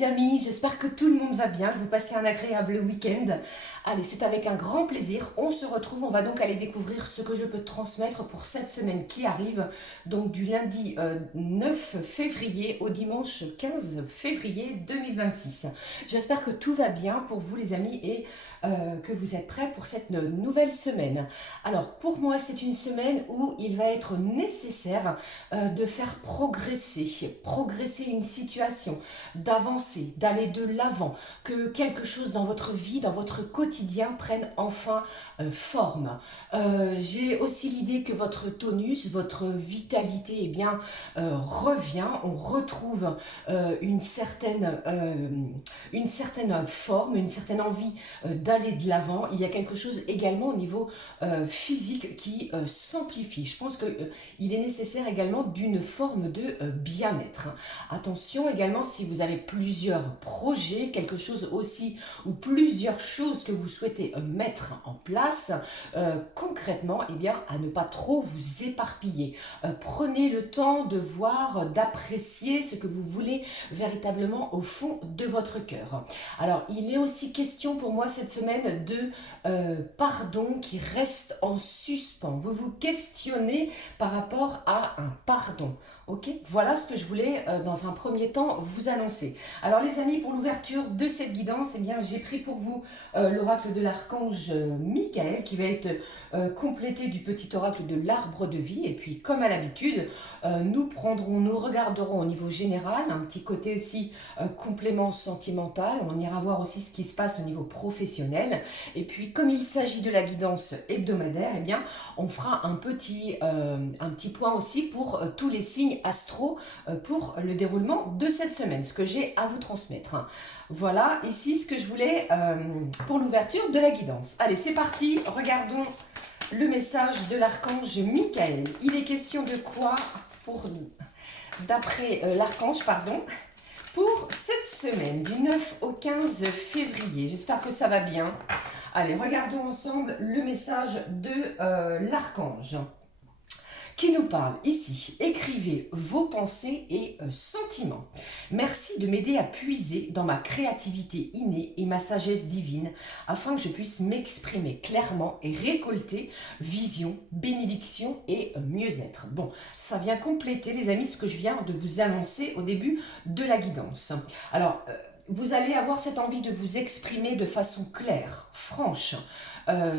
les amis, j'espère que tout le monde va bien, que vous passez un agréable week-end. Allez, c'est avec un grand plaisir, on se retrouve, on va donc aller découvrir ce que je peux transmettre pour cette semaine qui arrive, donc du lundi 9 février au dimanche 15 février 2026. J'espère que tout va bien pour vous les amis et que vous êtes prêts pour cette nouvelle semaine. Alors pour moi c'est une semaine où il va être nécessaire de faire progresser une situation, d'avancer, d'aller de l'avant, que quelque chose dans votre vie, dans votre quotidien prenne enfin forme. J'ai aussi l'idée que votre tonus, votre vitalité eh bien, revient, on retrouve une certaine forme, une certaine envie d'aller de l'avant. Il y a quelque chose également au niveau physique qui s'amplifie. Je pense qu'il est nécessaire également d'une forme de bien-être. Attention également si vous avez plusieurs projets, quelque chose aussi ou plusieurs choses que vous souhaitez mettre en place, concrètement, eh bien, à ne pas trop vous éparpiller. Prenez le temps de voir, d'apprécier ce que vous voulez véritablement au fond de votre cœur. Alors, il est aussi question pour moi cette semaine de pardon qui reste en suspens. Vous vous questionnez par rapport à un pardon. Ok, voilà ce que je voulais dans un premier temps vous annoncer. Alors les amis, pour l'ouverture de cette guidance, eh bien j'ai pris pour vous l'oracle de l'archange Michael qui va être complété du petit oracle de l'arbre de vie. Et puis comme à l'habitude, nous regarderons au niveau général, un petit côté aussi complément sentimental. On ira voir aussi ce qui se passe au niveau professionnel. Et puis comme il s'agit de la guidance hebdomadaire, eh bien on fera un petit point aussi pour tous les signes astro pour le déroulement de cette semaine, ce que j'ai à vous transmettre. Voilà ici ce que je voulais pour l'ouverture de la guidance. Allez, c'est parti, regardons le message de l'archange Michael. Il est question de quoi d'après l'archange, pardon, pour cette semaine du 9 au 15 février. J'espère que ça va bien. Allez, regardons ensemble le message de l'archange qui nous parle ici. Écrivez vos pensées et sentiments. Merci de m'aider à puiser dans ma créativité innée et ma sagesse divine afin que je puisse m'exprimer clairement et récolter vision, bénédiction et mieux-être. Bon, ça vient compléter les amis ce que je viens de vous annoncer au début de la guidance. Alors, vous allez avoir cette envie de vous exprimer de façon claire, franche,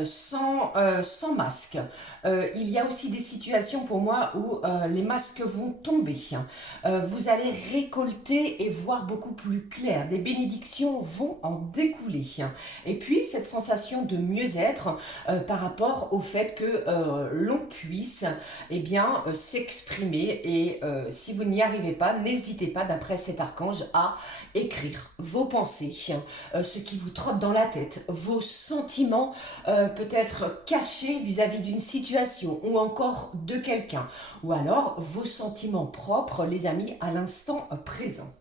sans masque. Il y a aussi des situations pour moi où les masques vont tomber. Vous allez récolter et voir beaucoup plus clair. Des bénédictions vont en découler. Et puis cette sensation de mieux-être par rapport au fait que l'on puisse eh bien, s'exprimer. Et si vous n'y arrivez pas, n'hésitez pas d'après cet archange à écrire vos pensées, ce qui vous trotte dans la tête, vos sentiments peut-être cachés vis-à-vis d'une situation ou encore de quelqu'un, ou alors vos sentiments propres, les amis, à l'instant présent.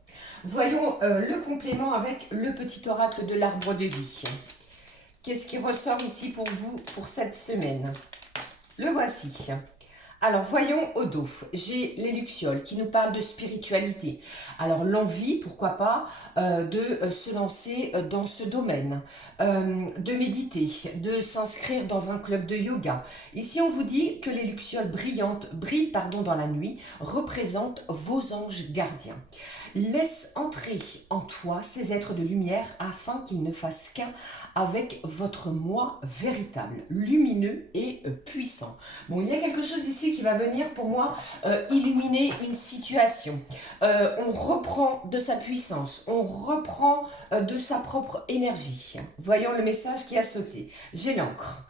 Voyons le complément avec le petit oracle de l'arbre de vie. Qu'est-ce qui ressort ici pour vous pour cette semaine? Le voici. Alors, voyons au dos. J'ai les lucioles qui nous parlent de spiritualité. Alors, l'envie, pourquoi pas, de se lancer dans ce domaine, de méditer, de s'inscrire dans un club de yoga. Ici, on vous dit que les lucioles brillent dans la nuit, représentent vos anges gardiens. Laisse entrer en toi ces êtres de lumière afin qu'ils ne fassent qu'un avec votre moi véritable, lumineux et puissant. Bon, il y a quelque chose ici qui va venir pour moi illuminer une situation. On reprend de sa puissance, on reprend de sa propre énergie. Voyons le message qui a sauté. J'ai l'encre.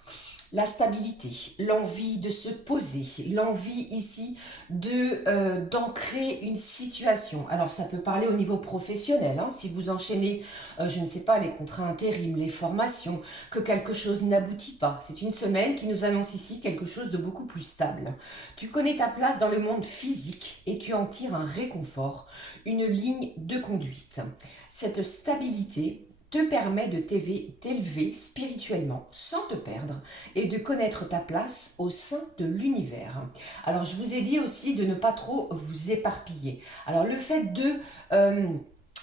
La stabilité, l'envie de se poser, l'envie ici d'ancrer une situation. Alors ça peut parler au niveau professionnel, hein, si vous enchaînez, je ne sais pas, les contrats intérim, les formations, que quelque chose n'aboutit pas. C'est une semaine qui nous annonce ici quelque chose de beaucoup plus stable. Tu connais ta place dans le monde physique et tu en tires un réconfort, une ligne de conduite. Cette stabilité te permet de t'élever spirituellement sans te perdre et de connaître ta place au sein de l'univers. Alors je vous ai dit aussi de ne pas trop vous éparpiller. Alors le fait de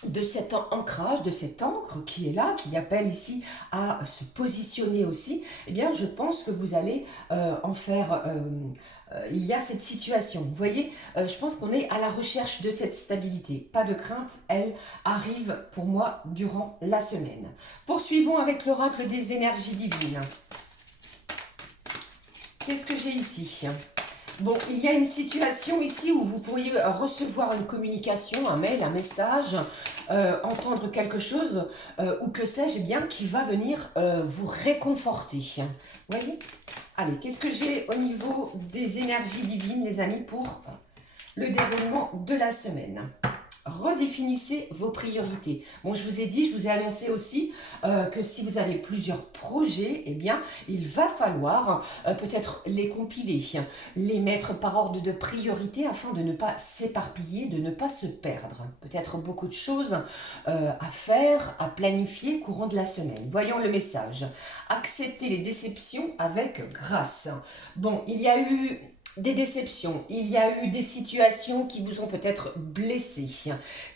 de cet ancrage, de cette encre qui est là, qui appelle ici à se positionner aussi, eh bien, je pense que vous allez en faire... il y a cette situation. Vous voyez, je pense qu'on est à la recherche de cette stabilité. Pas de crainte, elle arrive pour moi durant la semaine. Poursuivons avec l'oracle des énergies divines. Qu'est-ce que j'ai ici ? Bon, il y a une situation ici où vous pourriez recevoir une communication, un mail, un message, entendre quelque chose, ou que sais-je, eh bien, qui va venir vous réconforter. Vous voyez ? Allez, qu'est-ce que j'ai au niveau des énergies divines, les amis, pour le déroulement de la semaine ? Redéfinissez vos priorités. Bon, je vous ai dit, je vous ai annoncé aussi que si vous avez plusieurs projets, eh bien, il va falloir peut-être les compiler, les mettre par ordre de priorité afin de ne pas s'éparpiller, de ne pas se perdre. Peut-être beaucoup de choses à faire, à planifier courant de la semaine. Voyons le message. Acceptez les déceptions avec grâce. Bon, il y a eu des déceptions, il y a eu des situations qui vous ont peut-être blessé,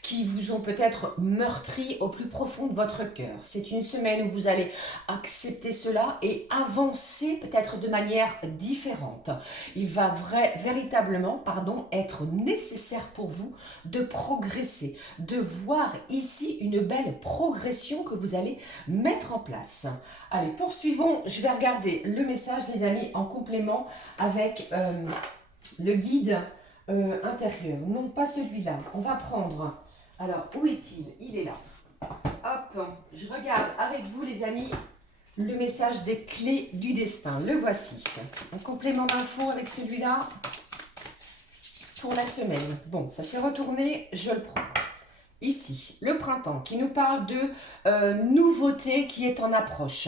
qui vous ont peut-être meurtri au plus profond de votre cœur. C'est une semaine où vous allez accepter cela et avancer peut-être de manière différente. Il va véritablement être nécessaire pour vous de progresser, de voir ici une belle progression que vous allez mettre en place. Allez, poursuivons. Je vais regarder le message, les amis, en complément avec le guide intérieur. Non, pas celui-là. On va prendre... Alors, où est-il? Il est là. Hop, je regarde avec vous, les amis, le message des clés du destin. Le voici. Un complément d'info avec celui-là pour la semaine. Bon, ça s'est retourné, je le prends. Ici, le printemps qui nous parle de nouveauté qui est en approche.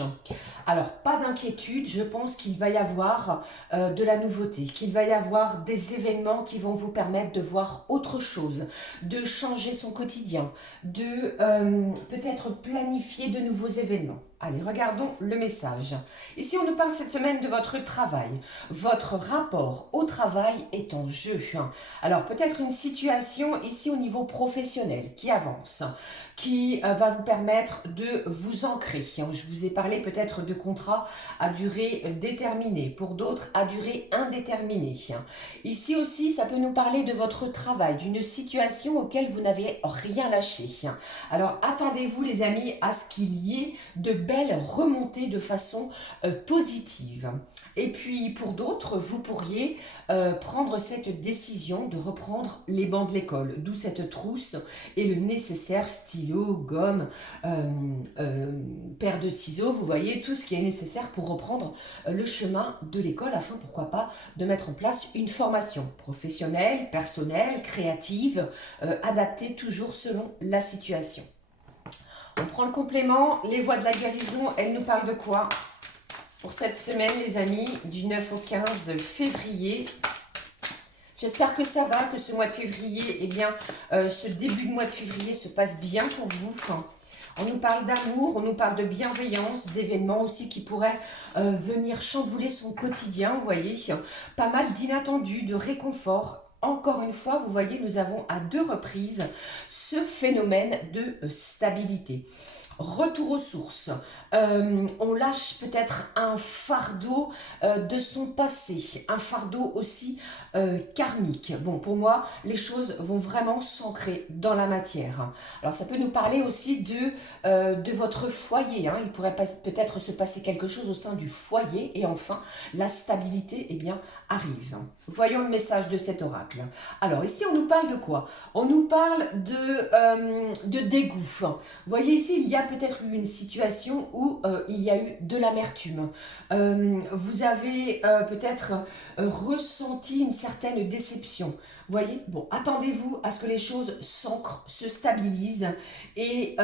Alors, pas d'inquiétude, je pense qu'il va y avoir de la nouveauté, qu'il va y avoir des événements qui vont vous permettre de voir autre chose, de changer son quotidien, de peut-être planifier de nouveaux événements. Allez, regardons le message. Ici, on nous parle cette semaine de votre travail. Votre rapport au travail est en jeu. Alors, peut-être une situation ici au niveau professionnel qui avance, qui va vous permettre de vous ancrer. Je vous ai parlé peut-être de contrats à durée déterminée, pour d'autres à durée indéterminée. Ici aussi, ça peut nous parler de votre travail, d'une situation auquel vous n'avez rien lâché. Alors, attendez-vous les amis à ce qu'il y ait de belles remontées de façon positive. Et puis, pour d'autres, vous pourriez prendre cette décision de reprendre les bancs de l'école, d'où cette trousse et le nécessaire stylo, gomme, paire de ciseaux, vous voyez, tout ce qui est nécessaire pour reprendre le chemin de l'école afin, pourquoi pas, de mettre en place une formation professionnelle, personnelle, créative, adaptée toujours selon la situation. On prend le complément, les voies de la guérison, elles nous parlent de quoi ? Pour cette semaine, les amis, du 9 au 15 février. J'espère que ça va, que ce mois de février, eh bien, ce début de mois de février se passe bien pour vous. On nous parle d'amour, on nous parle de bienveillance, d'événements aussi qui pourraient venir chambouler son quotidien, vous voyez. Pas mal d'inattendus, de réconfort. Encore une fois, vous voyez, nous avons à 2 reprises ce phénomène de stabilité. Retour aux sources, on lâche peut-être un fardeau de son passé, un fardeau aussi karmique. Bon, pour moi, les choses vont vraiment s'ancrer dans la matière. Alors, ça peut nous parler aussi de votre foyer. Il pourrait peut-être se passer quelque chose au sein du foyer. Et enfin, la stabilité, eh bien, arrive. Voyons le message de cet oracle. Alors, ici, on nous parle de quoi? On nous parle de dégoût. Vous voyez ici, il y a peut-être eu une situation où il y a eu de l'amertume. Vous avez peut-être ressenti une certaine déception. Vous voyez, bon, attendez-vous à ce que les choses s'ancrent, se stabilisent et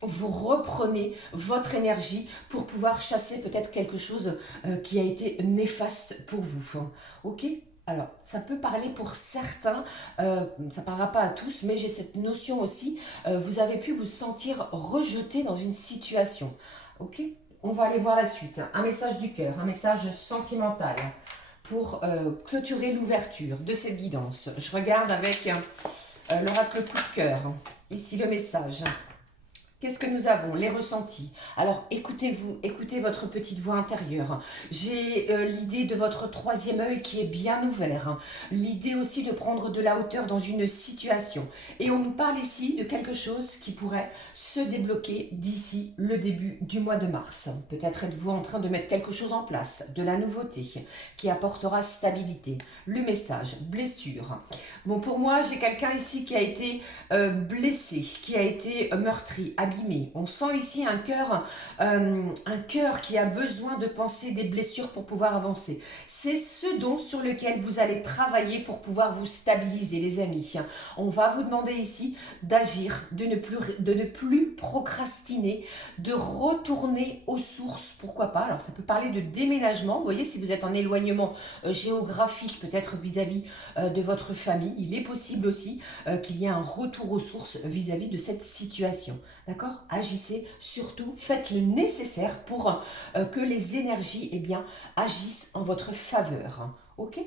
vous reprenez votre énergie pour pouvoir chasser peut-être quelque chose qui a été néfaste pour vous. Ok ? Alors, ça peut parler pour certains, ça ne parlera pas à tous, mais j'ai cette notion aussi, vous avez pu vous sentir rejeté dans une situation. Ok ? On va aller voir la suite. Un message du cœur, un message sentimental pour clôturer l'ouverture de cette guidance. Je regarde avec L'oracle coup de cœur. Ici le message. Qu'est-ce que nous avons? Les ressentis. Alors, écoutez-vous, écoutez votre petite voix intérieure. J'ai l'idée de votre troisième œil qui est bien ouvert. L'idée aussi de prendre de la hauteur dans une situation. Et on nous parle ici de quelque chose qui pourrait se débloquer d'ici le début du mois de mars. Peut-être êtes-vous en train de mettre quelque chose en place, de la nouveauté qui apportera stabilité. Le message, blessure. Bon, pour moi, j'ai quelqu'un ici qui a été blessé, qui a été meurtri, abîmé. On sent ici un cœur qui a besoin de penser des blessures pour pouvoir avancer. C'est ce dont sur lequel vous allez travailler pour pouvoir vous stabiliser, les amis. On va vous demander ici d'agir, de ne plus procrastiner, de retourner aux sources, pourquoi pas. Alors ça peut parler de déménagement, vous voyez, si vous êtes en éloignement géographique, peut-être vis-à-vis de votre famille, il est possible aussi qu'il y ait un retour aux sources vis-à-vis de cette situation. D'accord? Agissez, surtout, faites le nécessaire pour que les énergies agissent en votre faveur. Ok?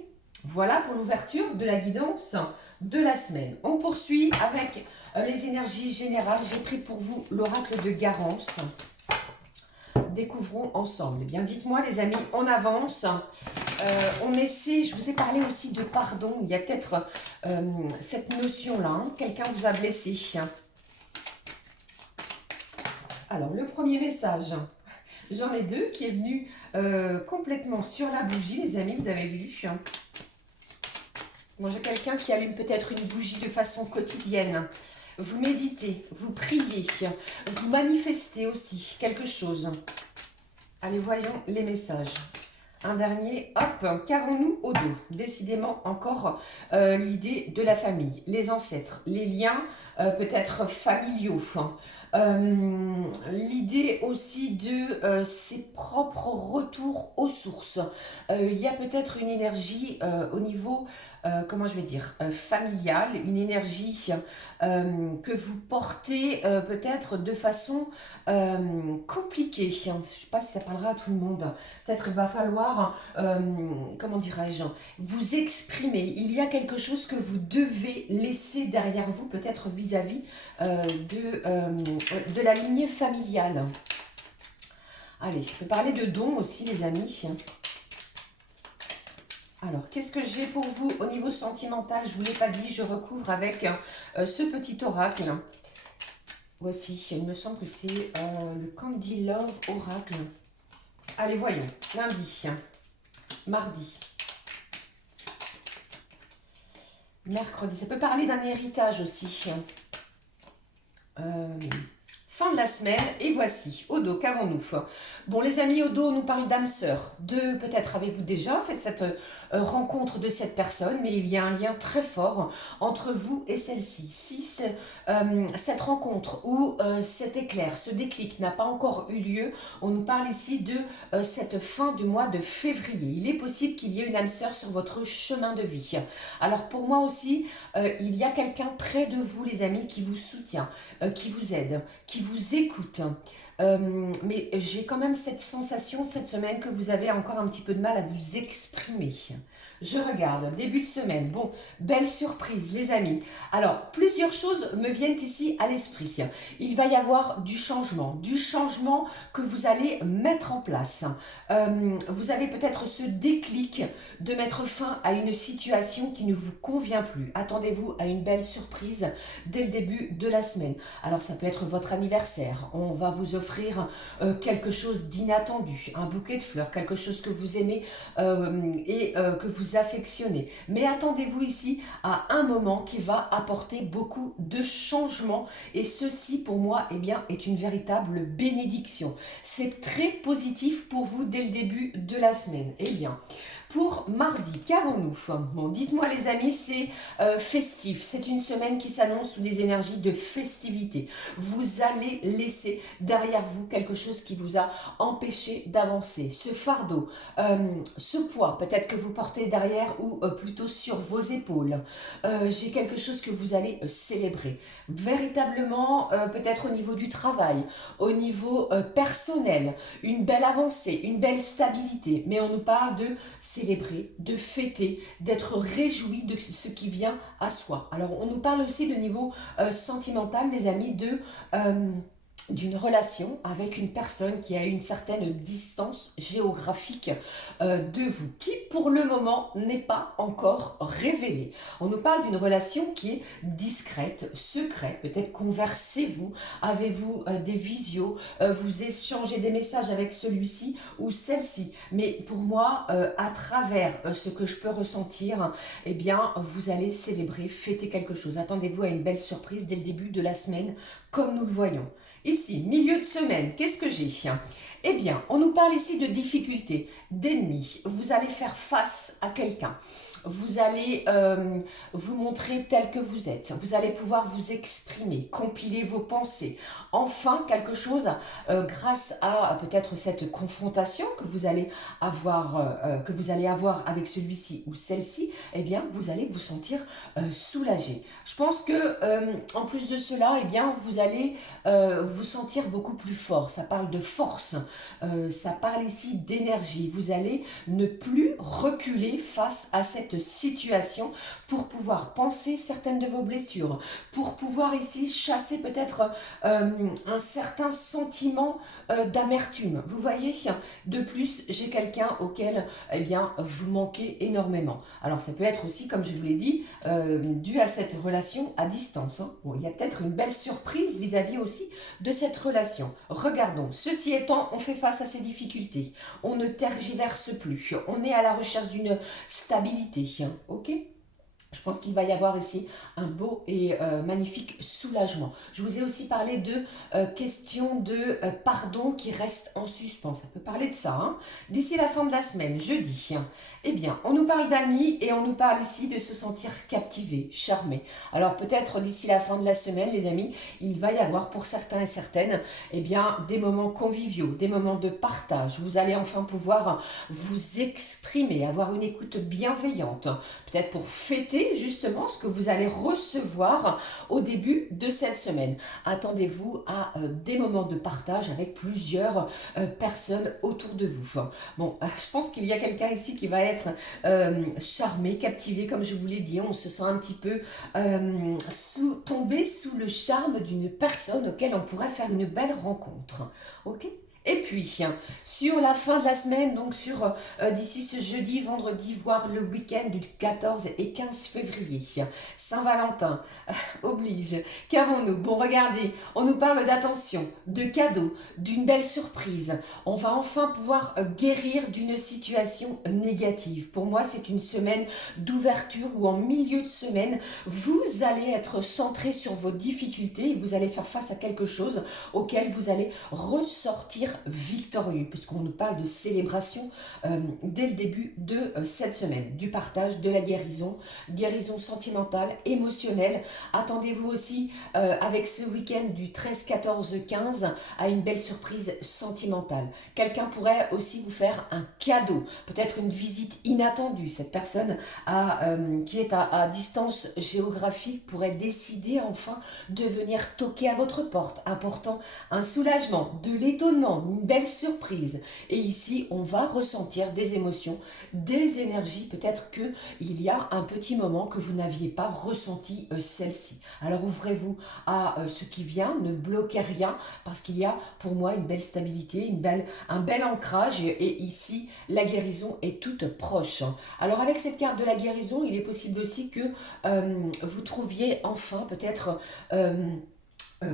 Voilà pour l'ouverture de la guidance de la semaine. On poursuit avec les énergies générales. J'ai pris pour vous l'oracle de Garance. Découvrons ensemble. Eh bien, dites-moi les amis, on avance. On essaie, je vous ai parlé aussi de pardon. Il y a peut-être cette notion-là. Hein. Quelqu'un vous a blessé. Alors, le premier message, j'en ai deux qui est venu complètement sur la bougie, les amis, vous avez vu. Moi, j'ai quelqu'un qui allume peut-être une bougie de façon quotidienne. Vous méditez, vous priez, vous manifestez aussi quelque chose. Allez, voyons les messages. Un dernier, hop, qu'avons-nous au dos? Décidément, encore l'idée de la famille, les ancêtres, les liens peut-être familiaux. L'idée aussi de ses propres retours aux sources. Il y a peut-être une énergie au niveau, comment je vais dire, familial, une énergie que vous portez peut-être de façon compliquée. Je ne sais pas si ça parlera à tout le monde. Peut-être il va falloir, comment dirais-je, vous exprimer. Il y a quelque chose que vous devez laisser derrière vous, peut-être vis-à-vis de la lignée familiale. Allez, je peux parler de dons aussi, les amis. Alors, qu'est-ce que j'ai pour vous au niveau sentimental? Je ne vous l'ai pas dit, je recouvre avec ce petit oracle. Voici, il me semble que c'est le Candy Love Oracle. Allez, voyons. Lundi, mardi, mercredi. Ça peut parler d'un héritage aussi. Fin de la semaine, et voici, au dos, qu'avons-nous? Bon, les amis, au dos, on nous parle d'âme sœur. Peut-être avez-vous déjà fait cette rencontre de cette personne, mais il y a un lien très fort entre vous et celle-ci. Si cette rencontre ou cet éclair, ce déclic n'a pas encore eu lieu, on nous parle ici de cette fin du mois de février. Il est possible qu'il y ait une âme sœur sur votre chemin de vie. Alors pour moi aussi, il y a quelqu'un près de vous, les amis, qui vous soutient, qui vous aide, qui vous écoute. Mais j'ai quand même cette sensation cette semaine que vous avez encore un petit peu de mal à vous exprimer. Je regarde, début de semaine, bon, belle surprise les amis. Alors, plusieurs choses me viennent ici à l'esprit. Il va y avoir du changement que vous allez mettre en place. Vous avez peut-être ce déclic de mettre fin à une situation qui ne vous convient plus. Attendez-vous à une belle surprise dès le début de la semaine. Alors, ça peut être votre anniversaire. On va vous offrir quelque chose d'inattendu, un bouquet de fleurs, quelque chose que vous aimez et que vous affectionnez. Mais attendez-vous ici à un moment qui va apporter beaucoup de changements et ceci pour moi est une véritable bénédiction. C'est très positif pour vous dès le début de la semaine. Pour mardi, qu'avons-nous? Bon, dites-moi les amis, c'est festif. C'est une semaine qui s'annonce sous des énergies de festivité. Vous allez laisser derrière vous quelque chose qui vous a empêché d'avancer. Ce fardeau, ce poids peut-être que vous portez derrière ou plutôt sur vos épaules. J'ai quelque chose que vous allez célébrer. Véritablement, peut-être au niveau du travail, au niveau personnel, une belle avancée, une belle stabilité. Mais on nous parle de célébrer, de fêter, d'être réjoui de ce qui vient à soi. Alors, on nous parle aussi de niveau sentimental, les amis, d'une relation avec une personne qui a une certaine distance géographique de vous, qui pour le moment n'est pas encore révélée. On nous parle d'une relation qui est discrète, secrète, peut-être conversez-vous, avez-vous des visios, vous échangez des messages avec celui-ci ou celle-ci. Mais pour moi, à travers ce que je peux ressentir, eh bien, vous allez célébrer, fêter quelque chose. Attendez-vous à une belle surprise dès le début de la semaine, comme nous le voyons. Ici, milieu de semaine, qu'est-ce que j'ai? Eh bien, on nous parle ici de difficultés, d'ennemis. Vous allez faire face à quelqu'un. Vous allez vous montrer tel que vous êtes. Vous allez pouvoir vous exprimer, compiler vos pensées. Enfin, quelque chose grâce à peut-être cette confrontation que vous allez avoir, avec celui-ci ou celle-ci, eh bien, vous allez vous sentir soulagé. Je pense que en plus de cela, eh bien, vous allez vous sentir beaucoup plus fort. Ça parle de force, ça parle ici d'énergie. Vous allez ne plus reculer face à cette situation pour pouvoir penser certaines de vos blessures, pour pouvoir ici chasser peut-être un certain sentiment d'amertume. Vous voyez, de plus, j'ai quelqu'un auquel eh bien, vous manquez énormément. Alors ça peut être aussi, comme je vous l'ai dit, dû à cette relation à distance. Hein. Bon, il y a peut-être une belle surprise vis-à-vis aussi de cette relation. Regardons, ceci étant, on fait face à ces difficultés. On ne tergiverse plus. On est à la recherche d'une stabilité. Ok ? Je pense qu'il va y avoir ici un beau et magnifique soulagement. Je vous ai aussi parlé de questions de pardon qui restent en suspens. Ça peut parler de ça. Hein. D'ici la fin de la semaine, jeudi, eh bien, on nous parle d'amis et on nous parle ici de se sentir captivé, charmé. Alors peut-être d'ici la fin de la semaine, les amis, il va y avoir pour certains et certaines eh bien, des moments conviviaux, des moments de partage. Vous allez enfin pouvoir vous exprimer, avoir une écoute bienveillante. Peut-être pour fêter justement ce que vous allez recevoir au début de cette semaine. Attendez-vous à des moments de partage avec plusieurs personnes autour de vous. Bon, je pense qu'il y a quelqu'un ici qui va être charmé, captivé, comme je vous l'ai dit. On se sent un petit peu tombé sous le charme d'une personne auquel on pourrait faire une belle rencontre. Ok ? Et puis, sur la fin de la semaine, donc sur d'ici ce jeudi, vendredi, voire le week-end du 14 et 15 février, Saint-Valentin oblige. Qu'avons-nous? Bon, regardez, on nous parle d'attention, de cadeaux, d'une belle surprise. On va enfin pouvoir guérir d'une situation négative. Pour moi, c'est une semaine d'ouverture où en milieu de semaine, vous allez être centré sur vos difficultés et vous allez faire face à quelque chose auquel vous allez ressortir victorieux, puisqu'on nous parle de célébration dès le début de cette semaine, du partage, de la guérison, guérison sentimentale, émotionnelle. Attendez-vous aussi avec ce week-end du 13, 14, 15 à une belle surprise sentimentale. Quelqu'un pourrait aussi vous faire un cadeau, peut-être une visite inattendue. Cette personne qui est à distance géographique pourrait décider enfin de venir toquer à votre porte, apportant un soulagement, de l'étonnement, une belle surprise. Et ici, on va ressentir des émotions, des énergies. Peut-être qu'il y a un petit moment que vous n'aviez pas ressenti celle-ci. Alors ouvrez-vous à ce qui vient, ne bloquez rien, parce qu'il y a pour moi une belle stabilité, un bel ancrage. Et ici, la guérison est toute proche. Alors avec cette carte de la guérison, il est possible aussi que vous trouviez enfin peut-être...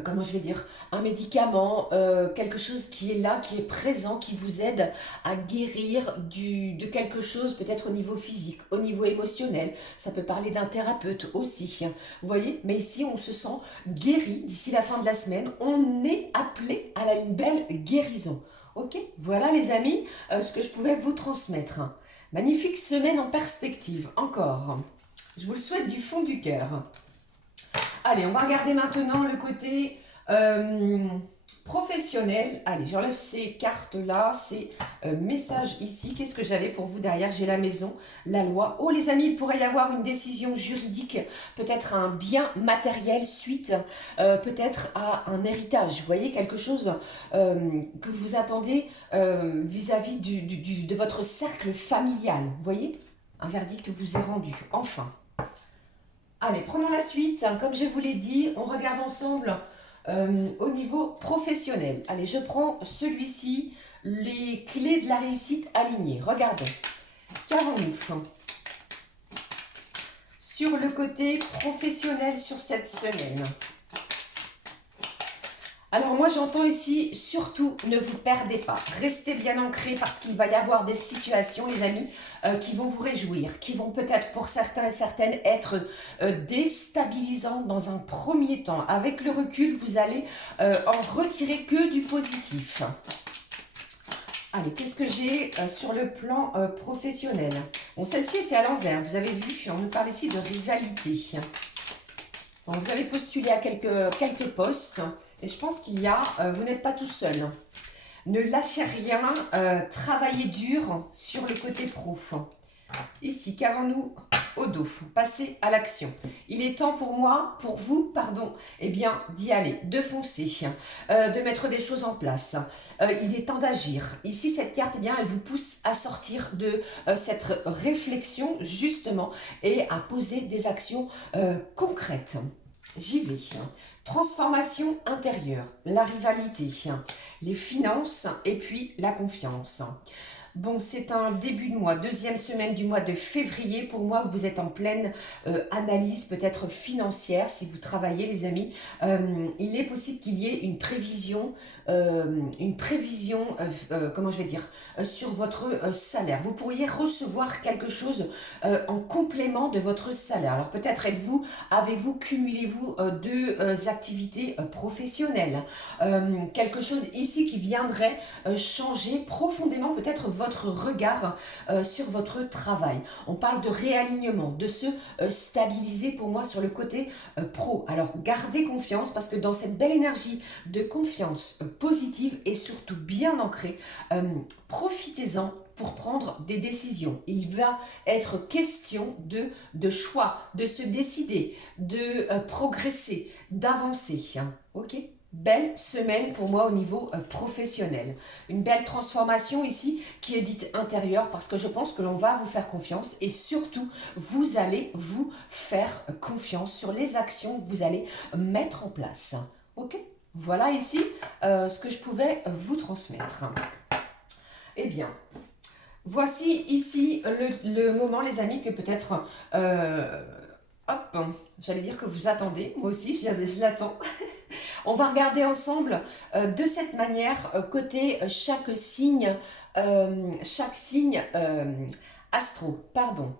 comment je vais dire, un médicament, quelque chose qui est là, qui est présent, qui vous aide à guérir de quelque chose, peut-être au niveau physique, au niveau émotionnel. Ça peut parler d'un thérapeute aussi. Vous voyez, mais ici, on se sent guéri d'ici la fin de la semaine. On est appelé à une belle guérison. Ok, voilà les amis, ce que je pouvais vous transmettre. Magnifique semaine en perspective, encore. Je vous le souhaite du fond du cœur. Allez, on va regarder maintenant le côté Euh, Professionnel, allez, j'enlève ces cartes-là, ces messages ici. Qu'est-ce que j'avais pour vous derrière? J'ai la maison, la loi. Oh les amis, il pourrait y avoir une décision juridique, peut-être un bien matériel suite, peut-être à un héritage. Vous voyez, quelque chose que vous attendez vis-à-vis de votre cercle familial. Vous voyez? Un verdict vous est rendu, enfin. Allez, prenons la suite. Comme je vous l'ai dit, on regarde ensemble au niveau professionnel. Allez, je prends celui-ci, les clés de la réussite alignées. Regardons. Qu'avons-nous sur le côté professionnel sur cette semaine? Alors moi j'entends ici, surtout ne vous perdez pas, restez bien ancrés parce qu'il va y avoir des situations les amis qui vont vous réjouir, qui vont peut-être pour certains et certaines être déstabilisantes dans un premier temps. Avec le recul vous allez en retirer que du positif. Allez, qu'est-ce que j'ai sur le plan professionnel? Bon, celle-ci était à l'envers, vous avez vu, on nous parle ici de rivalité. Bon, vous avez postulé à quelques postes. Et je pense qu'il y a, vous n'êtes pas tout seul. Ne lâchez rien, travaillez dur sur le côté pro. Ici, qu'avons-nous au dos? Passez à l'action. Il est temps pour moi, pour vous, pardon, eh bien, d'y aller, de foncer, de mettre des choses en place. Il est temps d'agir. Ici, cette carte, eh bien, elle vous pousse à sortir de cette réflexion, justement, et à poser des actions concrètes. J'y vais. Transformation intérieure, la rivalité, les finances et puis la confiance. Bon, c'est un début de mois, deuxième semaine du mois de février. Pour moi, vous êtes en pleine analyse, peut-être financière, si vous travaillez, les amis. Il est possible qu'il y ait une prévision, comment je vais dire, sur votre salaire. Vous pourriez recevoir quelque chose en complément de votre salaire. Alors peut-être cumulez-vous deux activités professionnelles. Quelque chose ici qui viendrait changer profondément peut-être votre regard sur votre travail. On parle de réalignement, de se stabiliser pour moi sur le côté pro. Alors gardez confiance parce que dans cette belle énergie de confiance positive et surtout bien ancrée, profitez-en pour prendre des décisions. Il va être question de choix, de se décider, de progresser, d'avancer. Ok ? Belle semaine pour moi au niveau professionnel. Une belle transformation ici qui est dite intérieure parce que je pense que l'on va vous faire confiance et surtout vous allez vous faire confiance sur les actions que vous allez mettre en place. Ok ? Voilà ici ce que je pouvais vous transmettre. Eh bien, voici ici le moment les amis que peut-être, hop, j'allais dire que vous attendez, moi aussi je l'attends. On va regarder ensemble de cette manière côté chaque signe astro, pardon.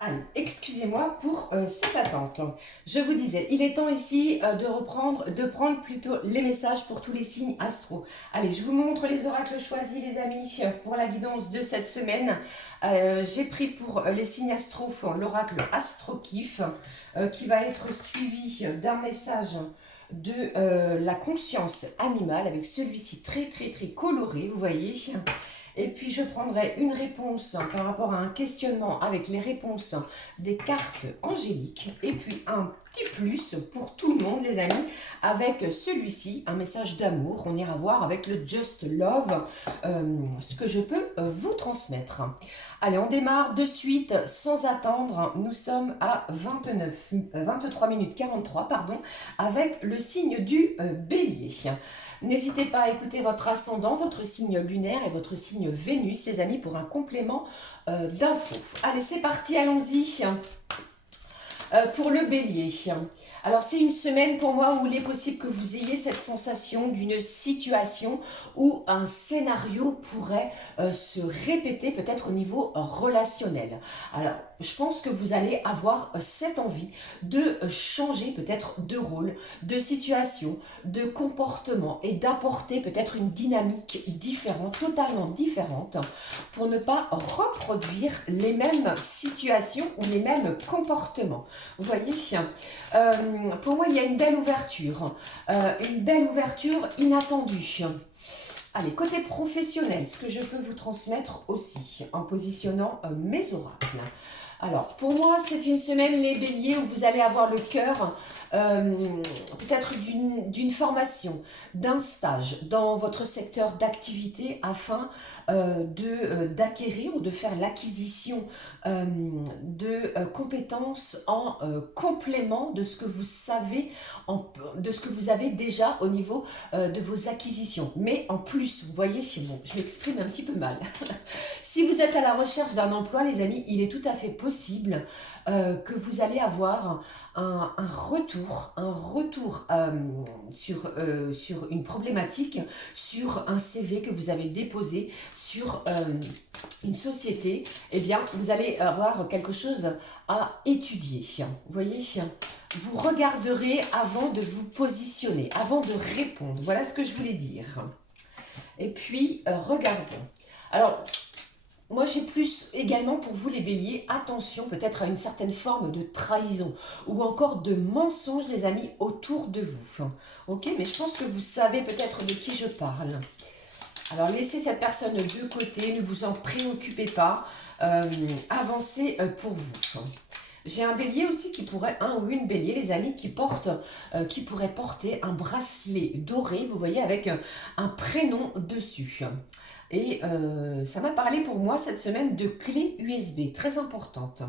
Allez, excusez-moi pour cette attente. Je vous disais, il est temps ici de prendre plutôt les messages pour tous les signes astro. Allez, je vous montre les oracles choisis, les amis, pour la guidance de cette semaine. J'ai pris pour les signes astro l'oracle Astro Kiff, qui va être suivi d'un message de la conscience animale, avec celui-ci très coloré, vous voyez. Et puis je prendrai une réponse par rapport à un questionnement avec les réponses des cartes angéliques. Et puis un petit plus pour tout le monde les amis, avec celui-ci, un message d'amour. On ira voir avec le Just Love ce que je peux vous transmettre. Allez, on démarre de suite sans attendre. Nous sommes à 23 minutes 43 pardon, avec le signe du bélier. N'hésitez pas à écouter votre ascendant, votre signe lunaire et votre signe Vénus, les amis, pour un complément d'infos. Allez, c'est parti, allons-y pour le bélier. Alors, c'est une semaine pour moi où il est possible que vous ayez cette sensation d'une situation où un scénario pourrait se répéter peut-être au niveau relationnel. Alors, je pense que vous allez avoir cette envie de changer peut-être de rôle, de situation, de comportement et d'apporter peut-être une dynamique différente, totalement différente, pour ne pas reproduire les mêmes situations ou les mêmes comportements. Vous voyez, pour moi, il y a une belle ouverture inattendue. Allez, côté professionnel, ce que je peux vous transmettre aussi en positionnant mes oracles. Alors, pour moi, c'est une semaine, les béliers, où vous allez avoir le cœur peut-être d'une formation, d'un stage dans votre secteur d'activité afin d'acquérir ou de faire l'acquisition de compétences en complément de ce que vous savez, de ce que vous avez déjà au niveau de vos acquisitions. Mais en plus, vous voyez, bon, je m'exprime un petit peu mal. Si vous êtes à la recherche d'un emploi, les amis, il est tout à fait possible que vous allez avoir un retour sur une problématique, sur un CV que vous avez déposé sur une société. Eh bien, vous allez avoir quelque chose à étudier. Vous voyez, vous regarderez avant de vous positionner, avant de répondre. Voilà ce que je voulais dire. Et puis, regardons. Alors, moi, j'ai plus également pour vous les béliers, attention peut-être à une certaine forme de trahison ou encore de mensonge, les amis, autour de vous. Ok, mais je pense que vous savez peut-être de qui je parle. Alors, laissez cette personne de côté, ne vous en préoccupez pas, avancez pour vous. J'ai un bélier aussi qui pourrait, un ou une bélier, les amis, qui pourrait porter un bracelet doré, vous voyez, avec un prénom dessus. Et ça m'a parlé pour moi cette semaine de clé USB, très importante.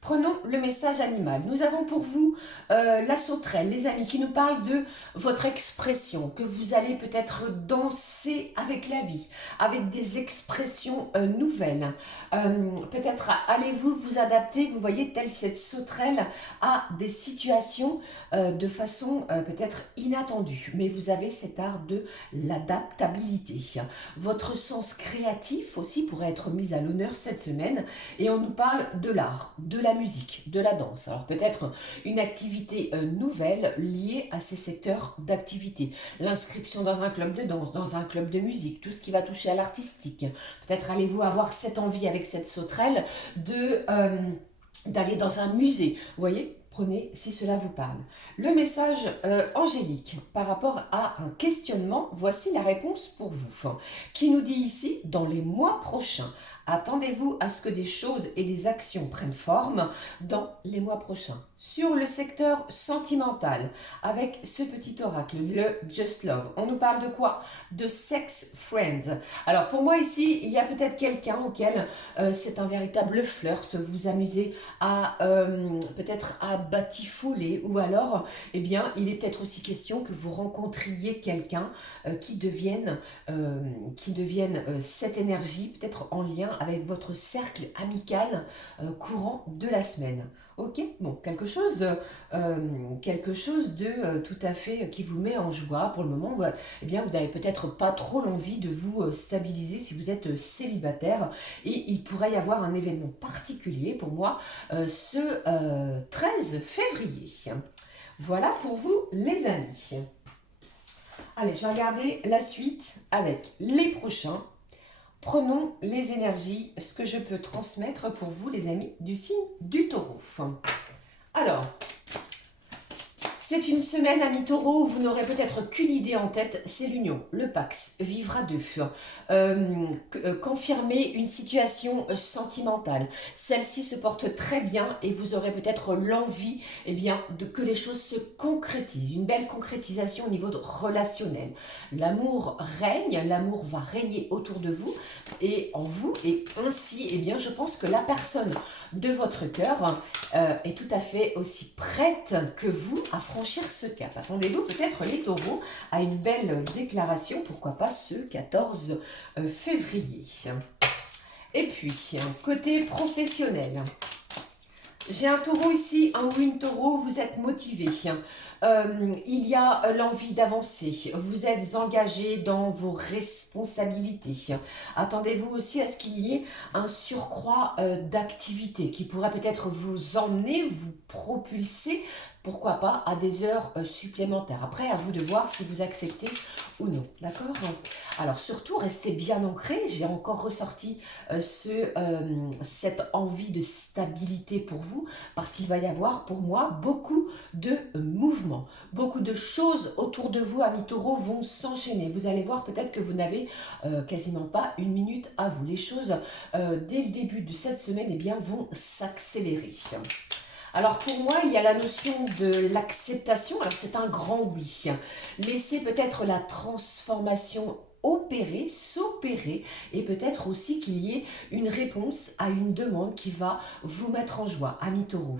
Prenons le message animal. Nous avons pour vous la sauterelle, les amis, qui nous parle de votre expression, que vous allez peut-être danser avec la vie, avec des expressions nouvelles. Peut-être allez-vous vous adapter, vous voyez, telle cette sauterelle, à des situations de façon peut-être inattendue. Mais vous avez cet art de l'adaptabilité. Votre sens créatif aussi pourrait être mis à l'honneur cette semaine. Et on nous parle de l'art, de la musique, de la danse. Alors peut-être une activité nouvelle liée à ces secteurs d'activité. L'inscription dans un club de danse, dans un club de musique, tout ce qui va toucher à l'artistique. Peut-être allez-vous avoir cette envie avec cette sauterelle d'aller dans un musée. Vous voyez ? Prenez si cela vous parle. Le message angélique par rapport à un questionnement, voici la réponse pour vous. Qui nous dit ici, dans les mois prochains, attendez-vous à ce que des choses et des actions prennent forme dans les mois prochains. Sur le secteur sentimental, avec ce petit oracle, le Just Love, on nous parle de quoi? De sex friends. Alors pour moi ici, il y a peut-être quelqu'un auquel c'est un véritable flirt, vous vous amusez à peut-être à batifoler, ou alors, eh bien, il est peut-être aussi question que vous rencontriez quelqu'un qui devienne cette énergie, peut-être en lien avec votre cercle amical courant de la semaine. Ok, bon, quelque chose de tout à fait qui vous met en joie pour le moment. Eh bien, vous n'avez peut-être pas trop l'envie de vous stabiliser si vous êtes célibataire, et il pourrait y avoir un événement particulier pour moi ce 13 février. Voilà pour vous les amis. Allez, je vais regarder la suite avec les prochains. Prenons les énergies, ce que je peux transmettre pour vous, les amis du signe du Taureau. Alors, c'est une semaine, amis taureaux, où vous n'aurez peut-être qu'une idée en tête, c'est l'union, le Pax, vivre à deux. Confirmer une situation sentimentale. Celle-ci se porte très bien et vous aurez peut-être l'envie que les choses se concrétisent. Une belle concrétisation au niveau relationnel. L'amour règne, l'amour va régner autour de vous et en vous. Et ainsi, je pense que la personne de votre cœur est tout à fait aussi prête que vous à franchir ce cap. Attendez-vous peut-être les taureaux à une belle déclaration, pourquoi pas ce 14 février. Et puis, côté professionnel, J'ai un taureau ici, un ou une taureau, vous êtes motivé. Il y a l'envie d'avancer. Vous êtes engagé dans vos responsabilités. Attendez-vous aussi à ce qu'il y ait un surcroît d'activité qui pourrait peut-être vous emmener, vous propulser, pourquoi pas, à des heures supplémentaires. Après, à vous de voir si vous acceptez ou non. D'accord? Alors surtout, restez bien ancré. J'ai encore ressorti cette envie de stabilité pour vous parce qu'il va y avoir pour moi beaucoup de mouvements. Beaucoup de choses autour de vous, amis taureaux, vont s'enchaîner. Vous allez voir peut-être que vous n'avez quasiment pas une minute à vous. Les choses, dès le début de cette semaine, eh bien, vont s'accélérer. Alors pour moi, il y a la notion de l'acceptation. Alors c'est un grand oui. Laissez peut-être la transformation opérer, s'opérer et peut-être aussi qu'il y ait une réponse à une demande qui va vous mettre en joie, amis taureaux.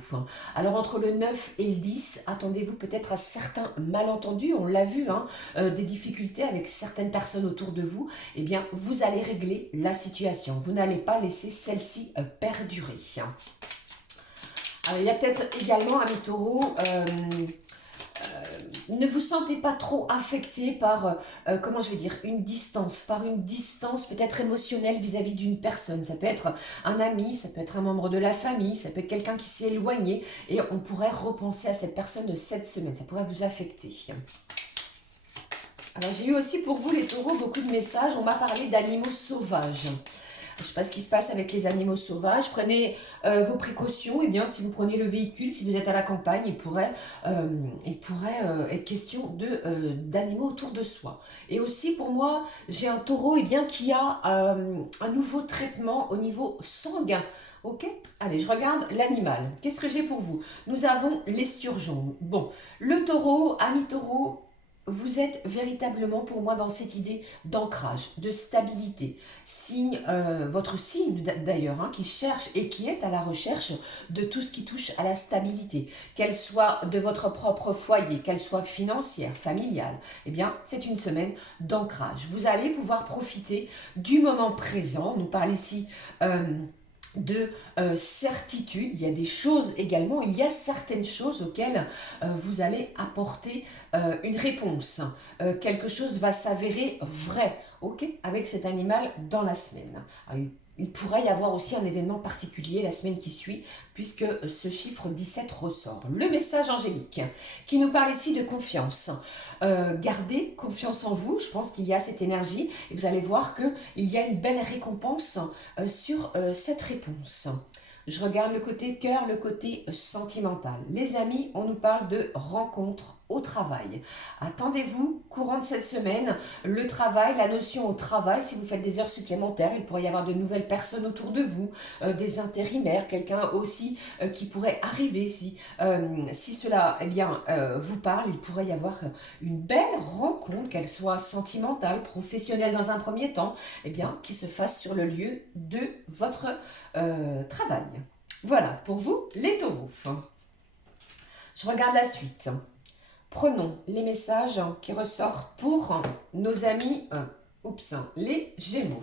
Alors entre le 9 et le 10, attendez-vous peut-être à certains malentendus, on l'a vu, des difficultés avec certaines personnes autour de vous, eh bien vous allez régler la situation. Vous n'allez pas laisser celle-ci perdurer. Alors, il y a peut-être également, amis taureaux, ne vous sentez pas trop affecté par, comment je vais dire, par une distance peut-être émotionnelle vis-à-vis d'une personne. Ça peut être un ami, ça peut être un membre de la famille, ça peut être quelqu'un qui s'est éloigné et on pourrait repenser à cette personne de cette semaine. Ça pourrait vous affecter. Alors, j'ai eu aussi pour vous, les taureaux, beaucoup de messages. On m'a parlé d'animaux sauvages. Je ne sais pas ce qui se passe avec les animaux sauvages. Prenez vos précautions. Eh bien, si vous prenez le véhicule, si vous êtes à la campagne, il pourrait être question d'animaux autour de soi. Et aussi, pour moi, j'ai un taureau qui a un nouveau traitement au niveau sanguin. Ok? Allez, je regarde l'animal. Qu'est-ce que j'ai pour vous? Nous avons l'esturgeon. Bon, le taureau, ami taureau, vous êtes véritablement pour moi dans cette idée d'ancrage, de stabilité. Votre signe d'ailleurs, qui cherche et qui est à la recherche de tout ce qui touche à la stabilité, qu'elle soit de votre propre foyer, qu'elle soit financière, familiale. Eh bien, c'est une semaine d'ancrage. Vous allez pouvoir profiter du moment présent. On nous parle ici de certitude. Il y a des choses également, il y a certaines choses auxquelles vous allez apporter une réponse. Quelque chose va s'avérer vrai, ok, avec cet animal dans la semaine. Alors, il pourrait y avoir aussi un événement particulier la semaine qui suit, puisque ce chiffre 17 ressort. Le message angélique qui nous parle ici de confiance. Gardez confiance en vous, je pense qu'il y a cette énergie et vous allez voir qu'il y a une belle récompense sur cette réponse. Je regarde le côté cœur, le côté sentimental. Les amis, on nous parle de rencontres au travail. Attendez-vous, courant de cette semaine, le travail, la notion au travail, si vous faites des heures supplémentaires, il pourrait y avoir de nouvelles personnes autour de vous, des intérimaires, quelqu'un aussi qui pourrait arriver. Si cela vous parle, il pourrait y avoir une belle rencontre, qu'elle soit sentimentale, professionnelle dans un premier temps, qui se fasse sur le lieu de votre travail. Voilà, pour vous, les taureaux. Je regarde la suite. Prenons les messages qui ressortent pour nos amis, les Gémeaux.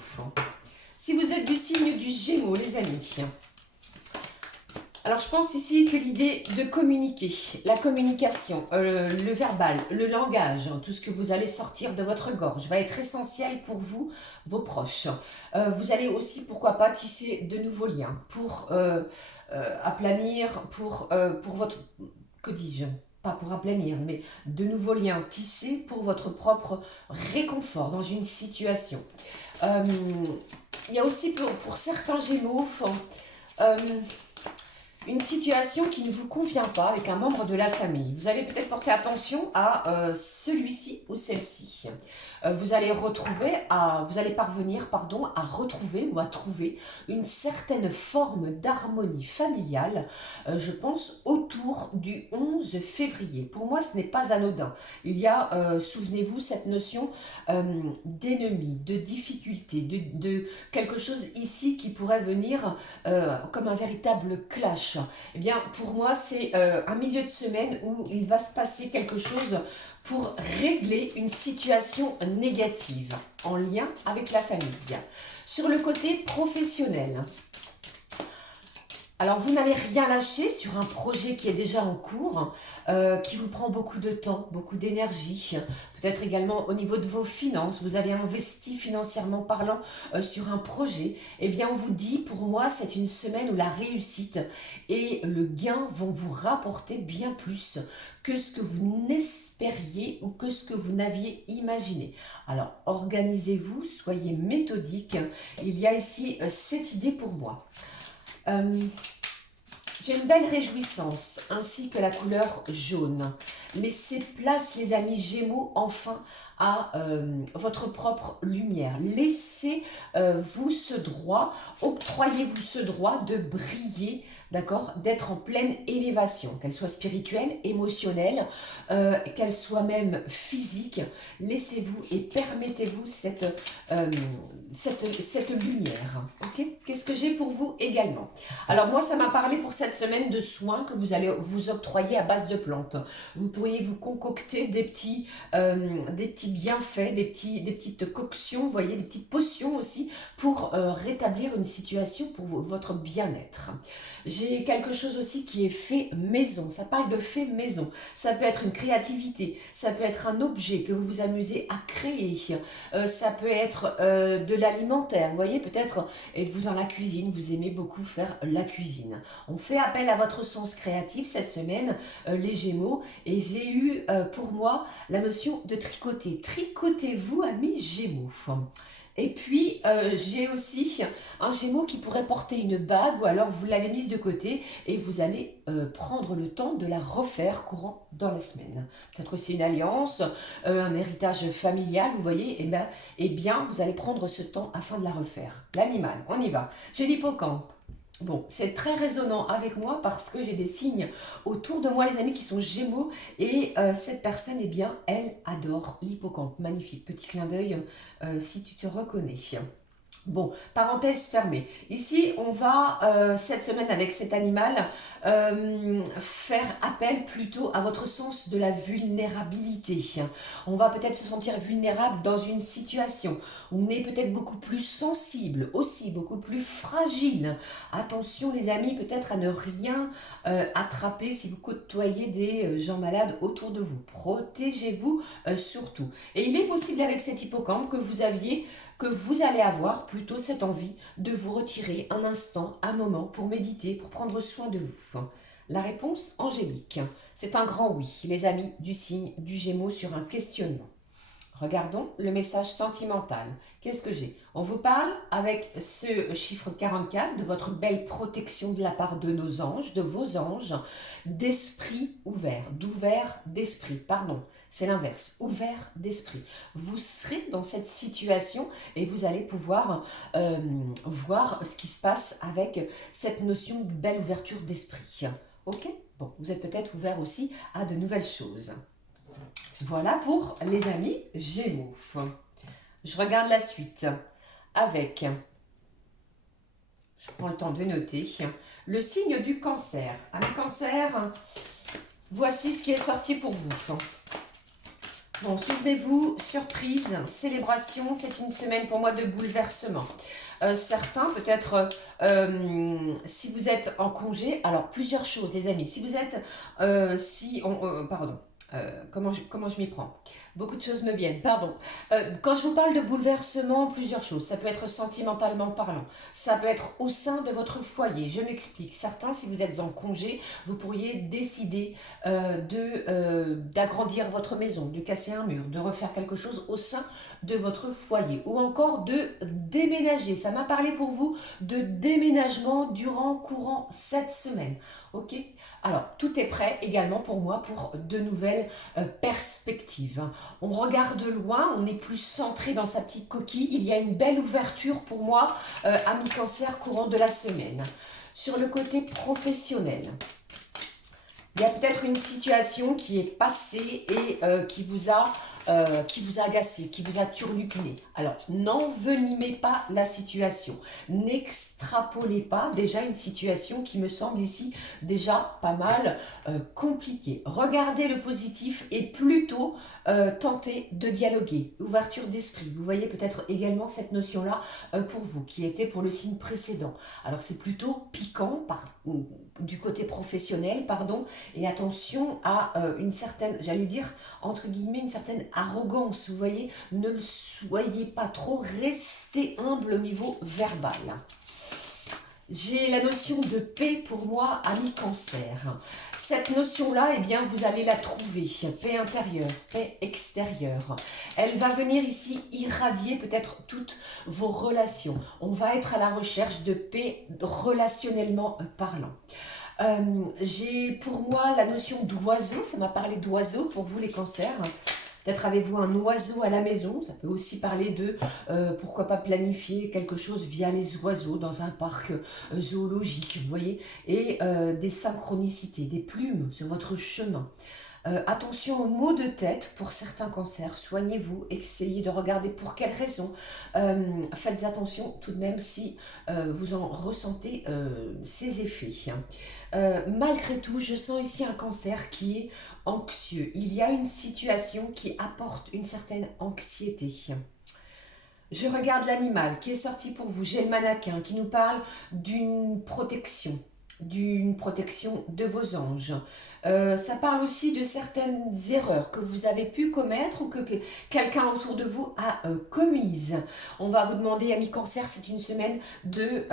Si vous êtes du signe du Gémeaux, les amis, alors je pense ici que l'idée de communiquer, la communication, le verbal, le langage, tout ce que vous allez sortir de votre gorge va être essentiel pour vous, vos proches. Vous allez aussi, pourquoi pas, tisser de nouveaux liens pour aplanir, pour votre... Que dis-je? Pas pour aplanir, mais de nouveaux liens tissés pour votre propre réconfort dans une situation. Il y a aussi pour certains Gémeaux... une situation qui ne vous convient pas avec un membre de la famille. Vous allez peut-être porter attention à celui-ci ou celle-ci. Vous allez parvenir à retrouver ou à trouver une certaine forme d'harmonie familiale, je pense, autour du 11 février. Pour moi, ce n'est pas anodin. Il y a, souvenez-vous, cette notion d'ennemi, de difficulté, de quelque chose ici qui pourrait venir comme un véritable clash. Eh bien, pour moi, c'est un milieu de semaine où il va se passer quelque chose pour régler une situation négative en lien avec la famille. Sur le côté professionnel, Alors, vous n'allez rien lâcher sur un projet qui est déjà en cours, qui vous prend beaucoup de temps, beaucoup d'énergie. Peut-être également au niveau de vos finances, vous avez investi financièrement parlant sur un projet. Eh bien, on vous dit, pour moi, c'est une semaine où la réussite et le gain vont vous rapporter bien plus que ce que vous n'espériez ou que ce que vous n'aviez imaginé. Alors, organisez-vous, soyez méthodique. Il y a ici cette idée pour moi. J'ai une belle réjouissance, ainsi que la couleur jaune. Laissez place, les amis Gémeaux, enfin à votre propre lumière. Laissez-vous ce droit, octroyez-vous ce droit de briller, d'accord, d'être en pleine élévation, qu'elle soit spirituelle, émotionnelle, qu'elle soit même physique. Laissez-vous et permettez-vous cette lumière. Ok. Qu'est-ce que j'ai pour vous également? Alors moi, ça m'a parlé pour cette semaine de soins que vous allez vous octroyer à base de plantes. Vous pourriez vous concocter des petits bienfaits, des petites coctions, vous voyez, des petites potions aussi pour rétablir une situation pour votre bien-être. J'ai quelque chose aussi qui est fait maison. Ça parle de fait maison. Ça peut être une créativité, ça peut être un objet que vous vous amusez à créer, ça peut être de l'alimentaire. Vous voyez, peut-être êtes-vous dans la cuisine, vous aimez beaucoup faire la cuisine. On fait appel à votre sens créatif cette semaine, les Gémeaux, et j'ai eu pour moi la notion de tricoter. Tricotez-vous, amis Gémeaux. Et puis, j'ai aussi un Gémeaux qui pourrait porter une bague ou alors vous l'avez mise de côté et vous allez prendre le temps de la refaire courant dans la semaine. Peut-être aussi une alliance, un héritage familial, vous voyez, eh bien, vous allez prendre ce temps afin de la refaire. L'animal, on y va. J'ai l'hippocampe. Bon, c'est très résonnant avec moi parce que j'ai des signes autour de moi, les amis, qui sont Gémeaux. Et cette personne, eh bien, elle adore l'hippocampe. Magnifique, petit clin d'œil si tu te reconnais. Bon, parenthèse fermée. Ici, on va, cette semaine avec cet animal, faire appel plutôt à votre sens de la vulnérabilité. On va peut-être se sentir vulnérable dans une situation. On est peut-être beaucoup plus sensible, aussi beaucoup plus fragile. Attention les amis, peut-être à ne rien attraper si vous côtoyez des gens malades autour de vous. Protégez-vous surtout. Et il est possible avec cet hippocampe que vous allez avoir plutôt cette envie de vous retirer un instant, un moment pour méditer, pour prendre soin de vous. La réponse angélique, c'est un grand oui, les amis du signe du Gémeaux sur un questionnement. Regardons le message sentimental. Qu'est-ce que j'ai? On vous parle avec ce chiffre 44 de votre belle protection de la part de nos anges, de vos anges, d'esprit ouvert, d'esprit, pardon. C'est l'inverse, ouvert d'esprit. Vous serez dans cette situation et vous allez pouvoir voir ce qui se passe avec cette notion de belle ouverture d'esprit. Ok? Bon, vous êtes peut-être ouvert aussi à de nouvelles choses. Voilà pour les amis Gémeaux. Je regarde la suite avec, je prends le temps de noter, le signe du Cancer. Amis Cancer, voici ce qui est sorti pour vous. Bon, souvenez-vous, surprise, célébration, c'est une semaine pour moi de bouleversement. Certains, peut-être, si vous êtes en congé, alors plusieurs choses, les amis. Si vous êtes, comment je m'y prends? Beaucoup de choses me viennent, pardon. Quand je vous parle de bouleversement, plusieurs choses. Ça peut être sentimentalement parlant. Ça peut être au sein de votre foyer. Je m'explique. Certains, si vous êtes en congé, vous pourriez décider d'agrandir votre maison, de casser un mur, de refaire quelque chose au sein de votre foyer. Ou encore de déménager. Ça m'a parlé pour vous de déménagement courant cette semaine. Ok? Alors, tout est prêt également pour moi pour de nouvelles perspectives. On regarde loin, on est plus centré dans sa petite coquille. Il y a une belle ouverture pour moi, ami Cancer, courant de la semaine. Sur le côté professionnel, il y a peut-être une situation qui est passée et qui vous a qui vous a agacé, qui vous a turlupiné. Alors, n'envenimez pas la situation. N'extrapolez pas déjà une situation qui me semble ici déjà pas mal compliquée. Regardez le positif et plutôt tentez de dialoguer. Ouverture d'esprit. Vous voyez peut-être également cette notion-là pour vous, qui était pour le signe précédent. Alors, c'est plutôt piquant du côté professionnel, pardon, et attention à une certaine, j'allais dire, entre guillemets, une certaine arrogance, vous voyez, ne le soyez pas trop, restez humble au niveau verbal. J'ai la notion de paix pour moi, ami Cancer. Cette notion-là, eh bien, vous allez la trouver, paix intérieure, paix extérieure. Elle va venir ici irradier peut-être toutes vos relations. On va être à la recherche de paix relationnellement parlant. J'ai pour moi la notion d'oiseau, ça m'a parlé d'oiseau pour vous les cancers. Peut-être avez-vous un oiseau à la maison, ça peut aussi parler de pourquoi pas planifier quelque chose via les oiseaux dans un parc zoologique, vous voyez, et des synchronicités, des plumes sur votre chemin. Attention aux maux de tête pour certains cancers, soignez-vous, essayez de regarder pour quelles raisons. Faites attention tout de même si vous en ressentez ces effets. Malgré tout, je sens ici un cancer qui est anxieux. Il y a une situation qui apporte une certaine anxiété. Je regarde l'animal qui est sorti pour vous. J'ai le mannequin qui nous parle d'une protection de vos anges. Ça parle aussi de certaines erreurs que vous avez pu commettre ou que quelqu'un autour de vous a commises. On va vous demander, amis cancer, c'est une semaine de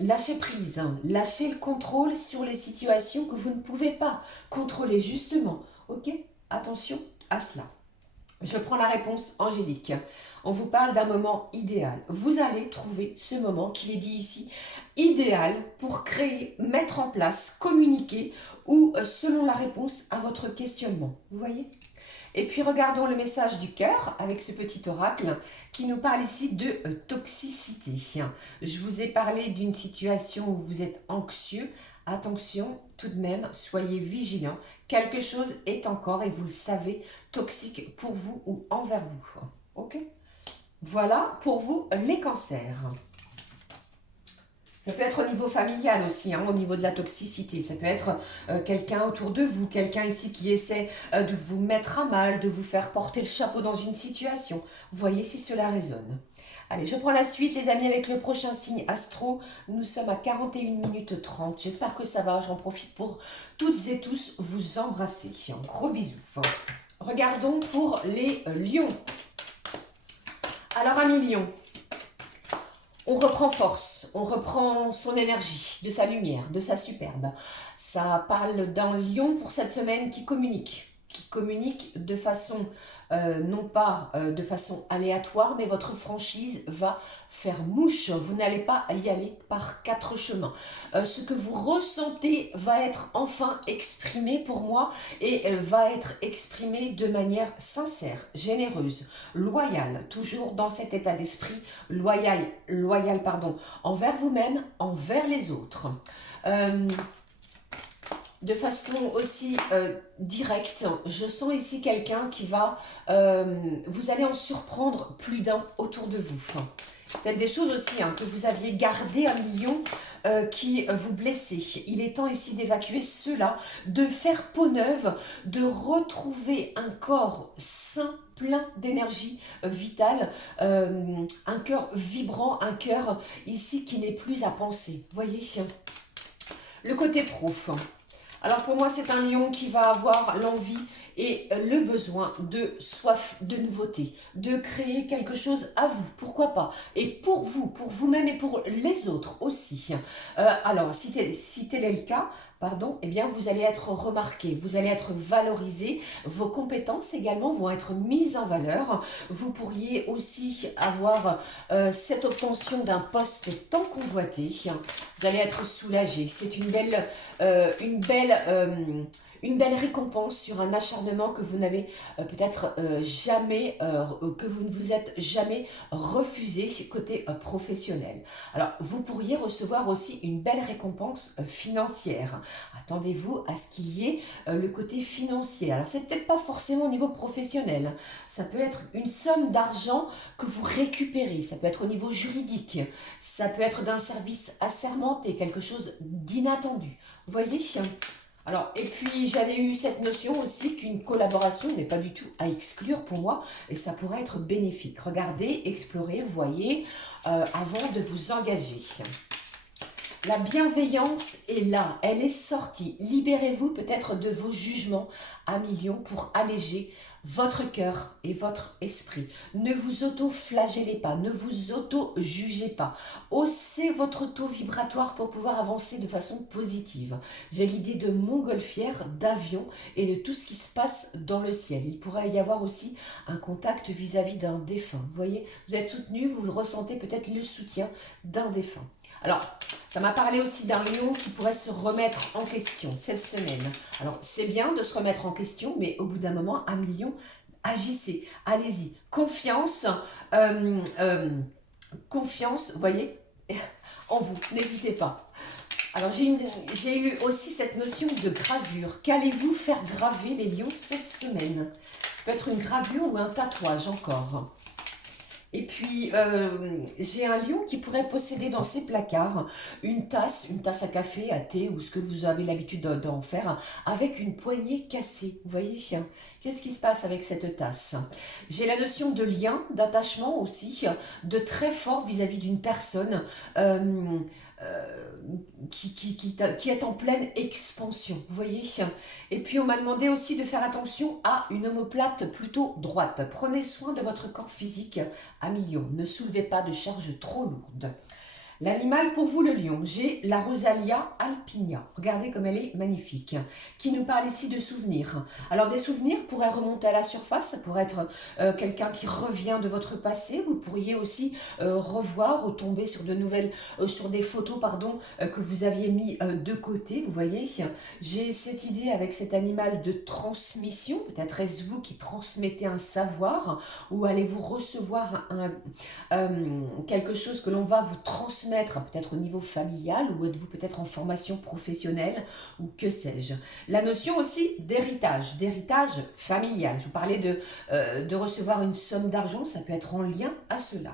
lâcher prise, lâcher le contrôle sur les situations que vous ne pouvez pas contrôler, justement. Ok? Attention à cela. Je prends la réponse angélique. On vous parle d'un moment idéal. Vous allez trouver ce moment qui est dit ici, idéal pour créer, mettre en place, communiquer ou selon la réponse à votre questionnement. Vous voyez ? Et puis regardons le message du cœur avec ce petit oracle qui nous parle ici de toxicité. Je vous ai parlé d'une situation où vous êtes anxieux. Attention, tout de même, soyez vigilants. Quelque chose est encore, et vous le savez, toxique pour vous ou envers vous. Ok ? Voilà pour vous les cancers. Ça peut être au niveau familial aussi, au niveau de la toxicité. Ça peut être quelqu'un autour de vous, quelqu'un ici qui essaie de vous mettre à mal, de vous faire porter le chapeau dans une situation. Vous voyez si cela résonne. Allez, je prends la suite, les amis, avec le prochain signe astro. Nous sommes à 41 minutes 30. J'espère que ça va. J'en profite pour toutes et tous vous embrasser. Un gros bisou. Regardons pour les lions. Alors, amis lions, on reprend force, on reprend son énergie, de sa lumière, de sa superbe. Ça parle d'un lion pour cette semaine qui communique de façon, non pas de façon aléatoire, mais votre franchise va faire mouche. Vous n'allez pas y aller par quatre chemins. Ce que vous ressentez va être enfin exprimé pour moi et va être exprimé de manière sincère, généreuse, loyale, toujours dans cet état d'esprit loyal, envers vous-même, envers les autres. De façon aussi directe, je sens ici quelqu'un qui va, vous allez en surprendre plus d'un autour de vous. Peut-être des choses aussi que vous aviez gardées à million qui vous blessaient. Il est temps ici d'évacuer cela, de faire peau neuve, de retrouver un corps sain, plein d'énergie vitale, un cœur vibrant, un cœur ici qui n'est plus à penser. Voyez, le côté pro. Alors pour moi, c'est un lion qui va avoir l'envie et le besoin de soif de nouveauté, de créer quelque chose à vous, pourquoi pas, et pour vous, pour vous-même et pour les autres aussi. Alors, si tel est le cas, eh bien, vous allez être remarqué, vous allez être valorisé, vos compétences également vont être mises en valeur. Vous pourriez aussi avoir cette obtention d'un poste tant convoité. Vous allez être soulagé. C'est une belle récompense sur un acharnement que vous n'avez peut-être jamais, que vous ne vous êtes jamais refusé côté professionnel. Alors, vous pourriez recevoir aussi une belle récompense financière. Attendez-vous à ce qu'il y ait le côté financier. Alors, c'est peut-être pas forcément au niveau professionnel. Ça peut être une somme d'argent que vous récupérez. Ça peut être au niveau juridique. Ça peut être d'un service assermenté, quelque chose d'inattendu. Vous voyez ? Alors, et puis j'avais eu cette notion aussi qu'une collaboration n'est pas du tout à exclure pour moi et ça pourrait être bénéfique. Regardez, explorez, voyez avant de vous engager. La bienveillance est là, elle est sortie. Libérez-vous peut-être de vos jugements à millions pour alléger votre cœur et votre esprit. Ne vous auto-flagellez pas, ne vous auto-jugez pas. Haussez votre taux vibratoire pour pouvoir avancer de façon positive. J'ai l'idée de montgolfière, d'avion et de tout ce qui se passe dans le ciel. Il pourrait y avoir aussi un contact vis-à-vis d'un défunt. Vous voyez, vous êtes soutenu, vous ressentez peut-être le soutien d'un défunt. Alors, ça m'a parlé aussi d'un lion qui pourrait se remettre en question cette semaine. Alors, c'est bien de se remettre en question, mais au bout d'un moment, un lion, agissez, allez-y. Confiance, confiance, vous voyez, en vous, n'hésitez pas. Alors, j'ai eu aussi cette notion de gravure. Qu'allez-vous faire graver les lions cette semaine? Ça peut être une gravure ou un tatouage encore. Et puis, j'ai un lion qui pourrait posséder dans ses placards une tasse à café, à thé ou ce que vous avez l'habitude d'en faire, avec une poignée cassée. Vous voyez? Qu'est-ce qui se passe avec cette tasse? J'ai la notion de lien, d'attachement aussi, de très fort vis-à-vis d'une personne qui est en pleine expansion. Vous voyez? Et puis on m'a demandé aussi de faire attention à une omoplate plutôt droite. Prenez soin de votre corps physique à millions. Ne soulevez pas de charges trop lourdes. L'animal pour vous, le lion, j'ai la Rosalia alpinia. Regardez comme elle est magnifique. Qui nous parle ici de souvenirs. Alors des souvenirs pourraient remonter à la surface. Ça pourrait être quelqu'un qui revient de votre passé. Vous pourriez aussi revoir ou tomber sur de nouvelles, sur des photos que vous aviez mis de côté. Vous voyez, j'ai cette idée avec cet animal de transmission. Peut-être est-ce vous qui transmettez un savoir ou allez-vous recevoir quelque chose que l'on va vous transmettre peut-être au niveau familial ou êtes-vous peut-être en formation professionnelle ou que sais-je. La notion aussi d'héritage familial. Je vous parlais de recevoir une somme d'argent, ça peut être en lien à cela.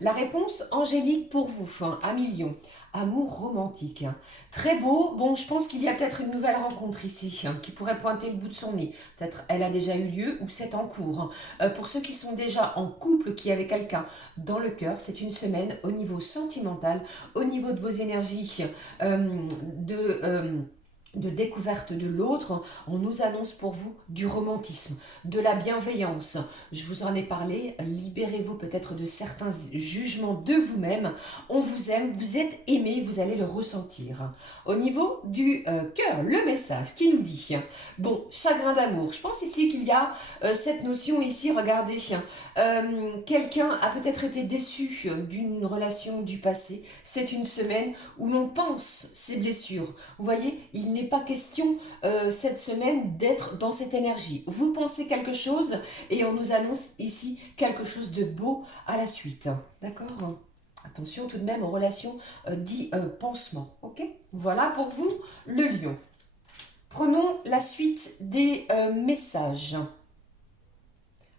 La réponse angélique pour vous, à millions. Amour romantique. Très beau. Bon, je pense qu'il y a peut-être une nouvelle rencontre ici qui pourrait pointer le bout de son nez. Peut-être elle a déjà eu lieu ou c'est en cours. Pour ceux qui sont déjà en couple, qui avaient quelqu'un dans le cœur, c'est une semaine au niveau sentimental, au niveau de vos énergies de découverte de l'autre, on nous annonce pour vous du romantisme, de la bienveillance. Je vous en ai parlé, libérez-vous peut-être de certains jugements de vous-même. On vous aime, vous êtes aimé, vous allez le ressentir. Au niveau du cœur, le message qui nous dit, bon, chagrin d'amour. Je pense ici qu'il y a cette notion ici, regardez, quelqu'un a peut-être été déçu d'une relation du passé. C'est une semaine où l'on pense ses blessures. Vous voyez, il n'est pas question cette semaine d'être dans cette énergie. Vous pensez quelque chose et on nous annonce ici quelque chose de beau à la suite. D'accord ? Attention tout de même aux relations dit pansement. Ok ? Voilà pour vous le lion. Prenons la suite des messages.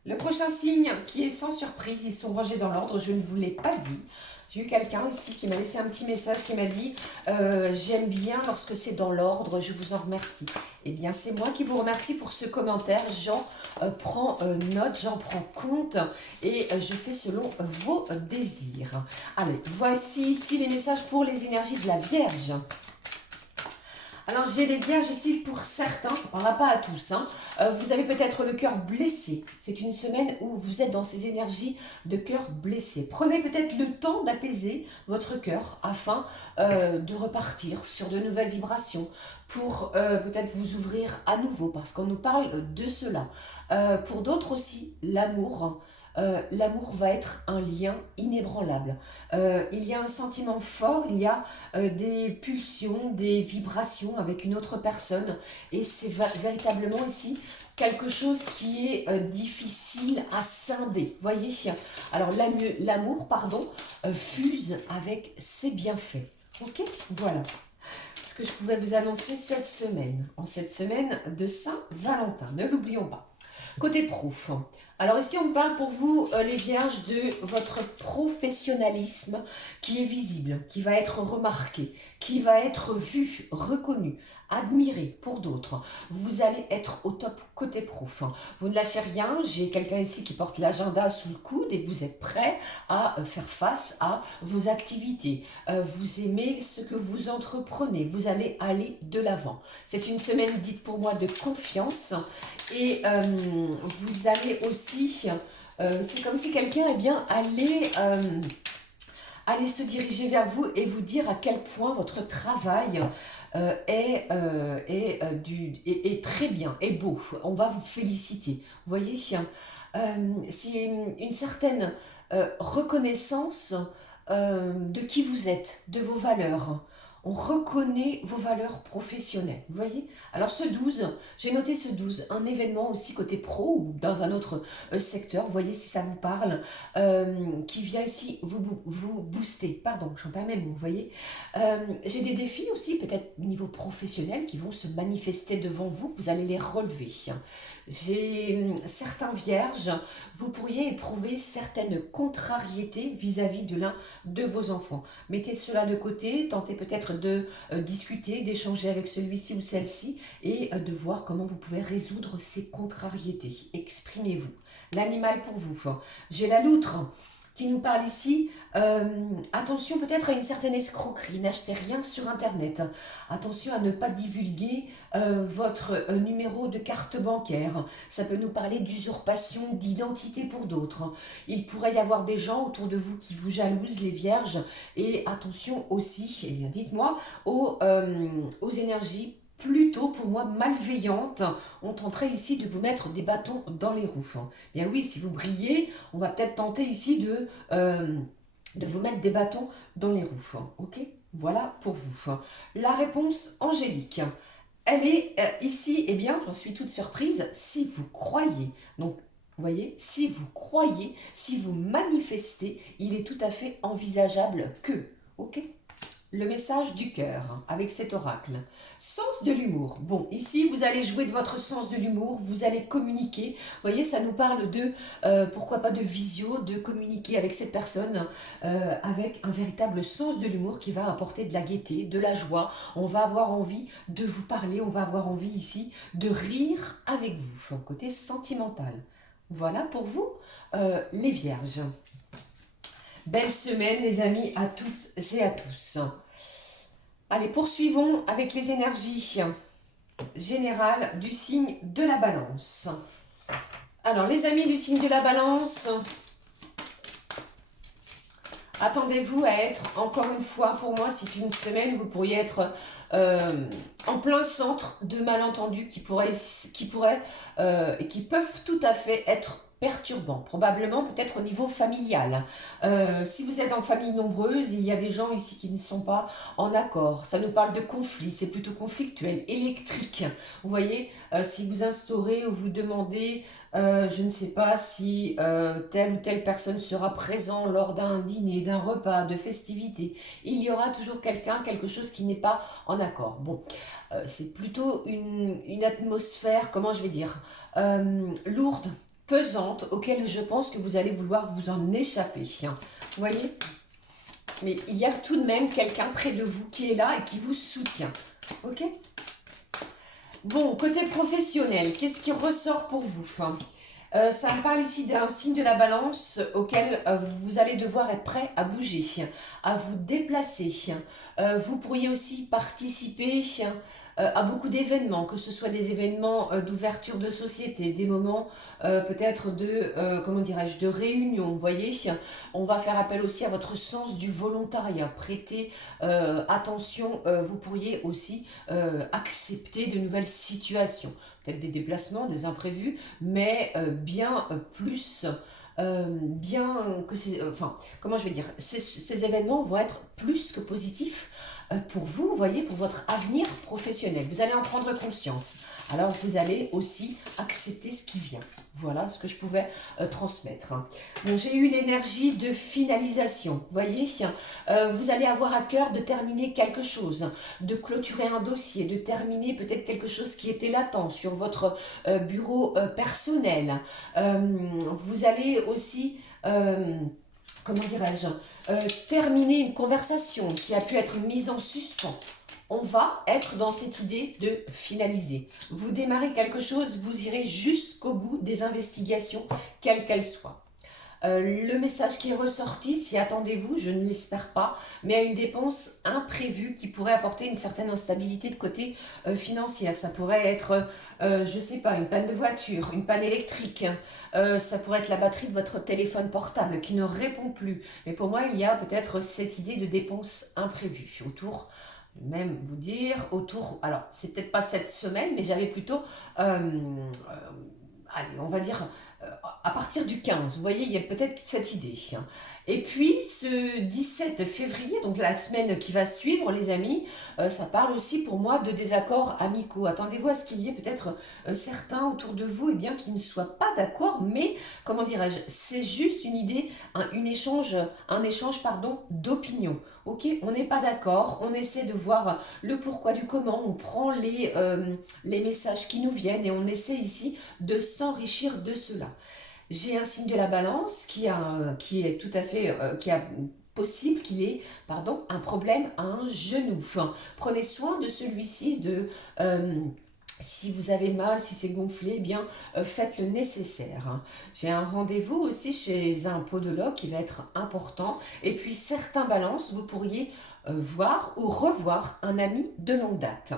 Le prochain signe qui est sans surprise, ils sont rangés dans l'ordre, je ne vous l'ai pas dit. J'ai eu quelqu'un ici qui m'a laissé un petit message qui m'a dit « J'aime bien lorsque c'est dans l'ordre, je vous en remercie ». Eh bien, c'est moi qui vous remercie pour ce commentaire. J'en prends note, j'en prends compte et je fais selon vos désirs. Allez, voici ici les messages pour les énergies de la Vierge. Alors, j'ai les vierges ici pour certains, ça ne parlera pas à tous. Vous avez peut-être le cœur blessé. C'est une semaine où vous êtes dans ces énergies de cœur blessé. Prenez peut-être le temps d'apaiser votre cœur afin de repartir sur de nouvelles vibrations pour peut-être vous ouvrir à nouveau parce qu'on nous parle de cela. Pour d'autres aussi, l'amour. L'amour va être un lien inébranlable. Il y a un sentiment fort, il y a des pulsions, des vibrations avec une autre personne et c'est véritablement ici quelque chose qui est difficile à scinder. Voyez, alors l'amour, fuse avec ses bienfaits. Ok, voilà. Ce que je pouvais vous annoncer cette semaine, en cette semaine de Saint-Valentin, ne l'oublions pas. Côté pro, alors ici on parle pour vous les vierges de votre professionnalisme qui est visible, qui va être remarqué, qui va être vu, reconnu, admiré pour d'autres. Vous allez être au top côté pro. Vous ne lâchez rien, j'ai quelqu'un ici qui porte l'agenda sous le coude et vous êtes prêt à faire face à vos activités. Vous aimez ce que vous entreprenez, vous allez aller de l'avant. C'est une semaine dite pour moi de confiance et vous allez aussi, c'est comme si quelqu'un allait se diriger vers vous et vous dire à quel point votre travail est très bien, est beau. On va vous féliciter. Vous voyez, c'est une certaine reconnaissance de qui vous êtes, de vos valeurs. On reconnaît vos valeurs professionnelles, vous voyez. Alors ce 12, j'ai noté ce 12, un événement aussi côté pro ou dans un autre secteur, vous voyez si ça vous parle, qui vient ici vous booster, pardon, j'en perds mes mots, vous voyez. J'ai des défis aussi, peut-être au niveau professionnel, qui vont se manifester devant vous, vous allez les relever. J'ai certains vierges, vous pourriez éprouver certaines contrariétés vis-à-vis de l'un de vos enfants. Mettez cela de côté, tentez peut-être de discuter, d'échanger avec celui-ci ou celle-ci et de voir comment vous pouvez résoudre ces contrariétés. Exprimez-vous. L'animal pour vous. J'ai la loutre qui nous parle ici. Attention peut-être à une certaine escroquerie, n'achetez rien sur internet. Attention à ne pas divulguer votre numéro de carte bancaire. Ça peut nous parler d'usurpation d'identité pour d'autres. Il pourrait y avoir des gens autour de vous qui vous jalousent, les vierges. Et attention aussi, eh bien, dites-moi, aux énergies plutôt pour moi malveillantes. On tenterait ici de vous mettre des bâtons dans les roues. Bien oui, si vous brillez, on va peut-être tenter ici de vous mettre des bâtons dans les roues. Ok, voilà pour vous. La réponse angélique, elle est ici, eh bien, j'en suis toute surprise, si vous croyez. Donc, vous voyez, si vous croyez, si vous manifestez, il est tout à fait envisageable que, ok ? Le message du cœur avec cet oracle. Sens de l'humour. Bon, ici, vous allez jouer de votre sens de l'humour, vous allez communiquer. Vous voyez, ça nous parle de, pourquoi pas de visio, de communiquer avec cette personne avec un véritable sens de l'humour qui va apporter de la gaieté, de la joie. On va avoir envie de vous parler, on va avoir envie ici de rire avec vous, côté sentimental. Voilà pour vous, les vierges. Belle semaine les amis à toutes et à tous. Allez, poursuivons avec les énergies générales du signe de la balance. Alors les amis du signe de la balance, attendez-vous à être, encore une fois pour moi, c'est une semaine où vous pourriez être en plein centre de malentendus qui peuvent tout à fait être perturbant, probablement peut-être au niveau familial. Si vous êtes en famille nombreuse, il y a des gens ici qui ne sont pas en accord. Ça nous parle de conflit, c'est plutôt conflictuel, électrique. Vous voyez, si vous instaurez ou vous demandez, je ne sais pas si telle ou telle personne sera présent lors d'un dîner, d'un repas, de festivités, il y aura toujours quelque chose qui n'est pas en accord. Bon, c'est plutôt une atmosphère, comment je vais dire, lourde, pesante, auquel je pense que vous allez vouloir vous en échapper. Vous voyez? Mais il y a tout de même quelqu'un près de vous qui est là et qui vous soutient. Ok? Bon, côté professionnel, qu'est-ce qui ressort pour vous? Ça me parle ici d'un signe de la balance auquel vous allez devoir être prêt à bouger, à vous déplacer. Vous pourriez aussi participer à beaucoup d'événements, que ce soit des événements d'ouverture de société, des moments peut-être de, comment dirais-je, de réunion. Vous voyez, on va faire appel aussi à votre sens du volontariat. Prêtez attention, vous pourriez aussi accepter de nouvelles situations. Peut-être des déplacements, des imprévus, mais bien plus, bien que c'est, enfin, comment je vais dire, ces événements vont être plus que positifs. pour vous, vous voyez, pour votre avenir professionnel. Vous allez en prendre conscience. Alors, vous allez aussi accepter ce qui vient. Voilà ce que je pouvais transmettre. Bon, j'ai eu l'énergie de finalisation. Vous voyez, vous allez avoir à cœur de terminer quelque chose, de clôturer un dossier, de terminer peut-être quelque chose qui était latent sur votre bureau personnel. Vous allez aussi, comment dirais-je, terminer une conversation qui a pu être mise en suspens. On va être dans cette idée de finaliser. Vous démarrez quelque chose, vous irez jusqu'au bout des investigations, quelles qu'elles soient. Le message qui est ressorti, si attendez-vous, je ne l'espère pas, mais à une dépense imprévue qui pourrait apporter une certaine instabilité de côté financier. Ça pourrait être, je ne sais pas, une panne de voiture, une panne électrique, ça pourrait être la batterie de votre téléphone portable qui ne répond plus. Mais pour moi, il y a peut-être cette idée de dépense imprévue autour. Même vous dire autour, alors c'est peut-être pas cette semaine, mais j'avais plutôt, allez, on va dire à partir du 15, vous voyez, il y a peut-être cette idée. Et puis ce 17 février, donc la semaine qui va suivre, les amis, ça parle aussi pour moi de désaccords amicaux. Attendez-vous à ce qu'il y ait peut-être certains autour de vous, bien, qui ne soient pas d'accord, mais comment dirais-je, c'est juste une idée, un échange pardon, d'opinion. Ok, on n'est pas d'accord, on essaie de voir le pourquoi du comment, on prend les messages qui nous viennent et on essaie ici de s'enrichir de cela. J'ai un signe de la balance qui est tout à fait, qui a possible qu'il ait, pardon, un problème à un genou. Enfin, prenez soin de celui-ci, si vous avez mal, si c'est gonflé, eh bien, faites le nécessaire. J'ai un rendez-vous aussi chez un podologue qui va être important. Et puis, certains balances, vous pourriez voir ou revoir un ami de longue date.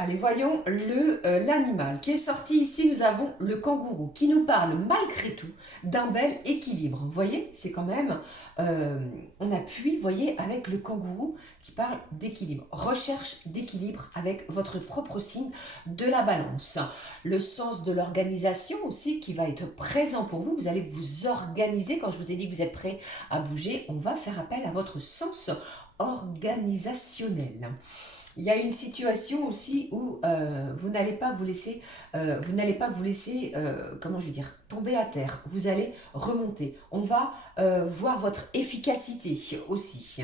Allez, voyons l'animal qui est sorti ici. Nous avons le kangourou qui nous parle malgré tout d'un bel équilibre. Vous voyez, c'est quand même, on appuie, vous voyez, avec le kangourou qui parle d'équilibre. Recherche d'équilibre avec votre propre signe de la balance. Le sens de l'organisation aussi qui va être présent pour vous. Vous allez vous organiser. Quand je vous ai dit que vous êtes prêt à bouger, on va faire appel à votre sens organisationnel. Il y a une situation aussi où vous n'allez pas vous laisser, comment je vais dire, tomber à terre. Vous allez remonter. On va voir votre efficacité aussi.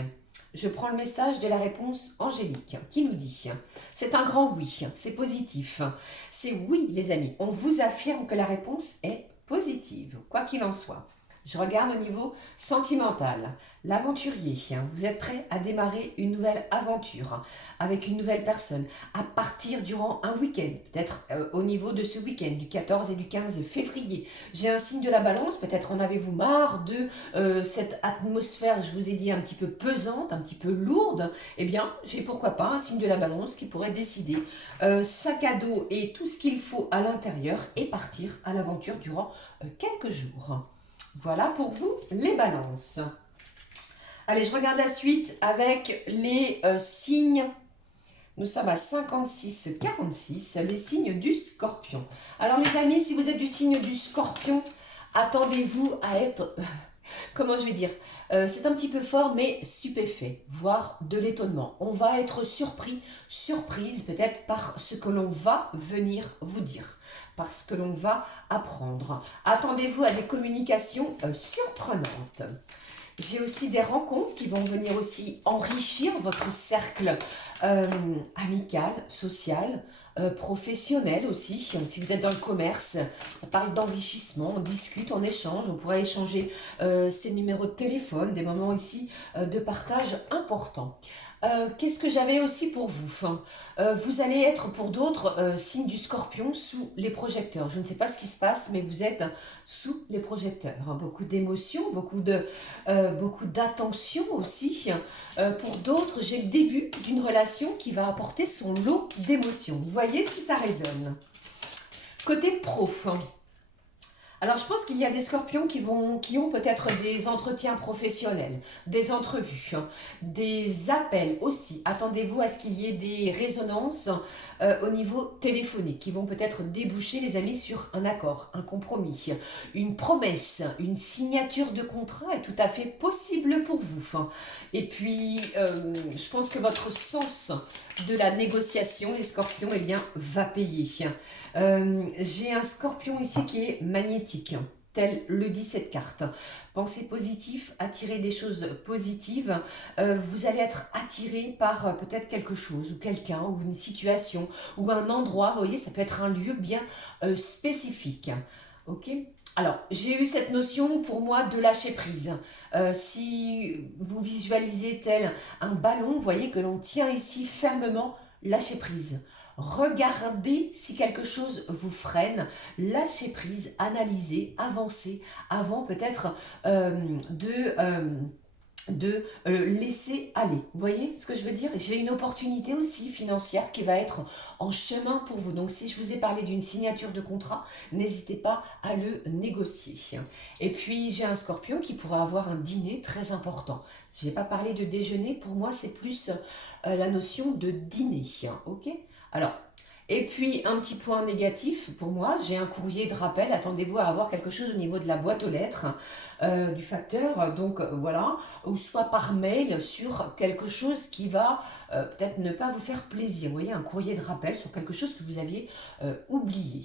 Je prends le message de la réponse angélique qui nous dit « C'est un grand oui, c'est positif. C'est oui, les amis. On vous affirme que la réponse est positive, quoi qu'il en soit. » Je regarde au niveau sentimental. L'aventurier, vous êtes prêt à démarrer une nouvelle aventure avec une nouvelle personne à partir durant un week-end, peut-être au niveau de ce week-end du 14 et du 15 février. J'ai un signe de la balance, peut-être en avez-vous marre de cette atmosphère, je vous ai dit, un petit peu pesante, un petit peu lourde. Eh bien, j'ai pourquoi pas un signe de la balance qui pourrait décider sac à dos et tout ce qu'il faut à l'intérieur et partir à l'aventure durant quelques jours. Voilà pour vous les balances. Allez, je regarde la suite avec les signes. Nous sommes à 56-46, les signes du scorpion. Alors les amis, si vous êtes du signe du scorpion, attendez-vous à être, comment je vais dire, c'est un petit peu fort, mais stupéfait, voire de l'étonnement. On va être surpris, surprise peut-être par ce que l'on va venir vous dire, parce que l'on va apprendre. Attendez-vous à des communications surprenantes. J'ai aussi des rencontres qui vont venir aussi enrichir votre cercle amical, social, professionnel aussi. Si vous êtes dans le commerce, on parle d'enrichissement, on discute, on échange. On pourrait échanger ces numéros de téléphone, des moments ici de partage importants. Qu'est-ce que j'avais aussi pour vous? Vous allez être pour d'autres signes du scorpion sous les projecteurs. Je ne sais pas ce qui se passe, mais vous êtes sous les projecteurs. Beaucoup d'émotions, beaucoup d'attention aussi. Pour d'autres, j'ai le début d'une relation qui va apporter son lot d'émotions. Vous voyez si ça résonne. Côté pro. Alors, je pense qu'il y a des scorpions qui ont peut-être des entretiens professionnels, des entrevues, hein, des appels aussi. Attendez-vous à ce qu'il y ait des résonances au niveau téléphonique qui vont peut-être déboucher, les amis, sur un accord, un compromis, une promesse, une signature de contrat est tout à fait possible pour vous, hein. Et puis, je pense que votre sens de la négociation, les scorpions, eh bien, va payer. J'ai un scorpion ici qui est magnétique, tel le dit cette carte. Pensez positif, attirez des choses positives. Vous allez être attiré par peut-être quelque chose ou quelqu'un ou une situation ou un endroit. Vous voyez, ça peut être un lieu bien spécifique. Ok. Alors, j'ai eu cette notion pour moi de lâcher prise. Si vous visualisez tel un ballon, vous voyez que l'on tient ici fermement, lâcher prise. Regardez si quelque chose vous freine, lâchez prise, analysez, avancez avant peut-être de laisser aller. Vous voyez ce que je veux dire? J'ai une opportunité aussi financière qui va être en chemin pour vous. Donc si je vous ai parlé d'une signature de contrat, n'hésitez pas à le négocier. Et puis j'ai un scorpion qui pourrait avoir un dîner très important. Je n'ai pas parlé de déjeuner, pour moi c'est plus la notion de dîner. Ok? Alors, et puis un petit point négatif pour moi, j'ai un courrier de rappel, attendez-vous à avoir quelque chose au niveau de la boîte aux lettres du facteur, donc voilà, ou soit par mail sur quelque chose qui va peut-être ne pas vous faire plaisir. Vous voyez, un courrier de rappel sur quelque chose que vous aviez oublié.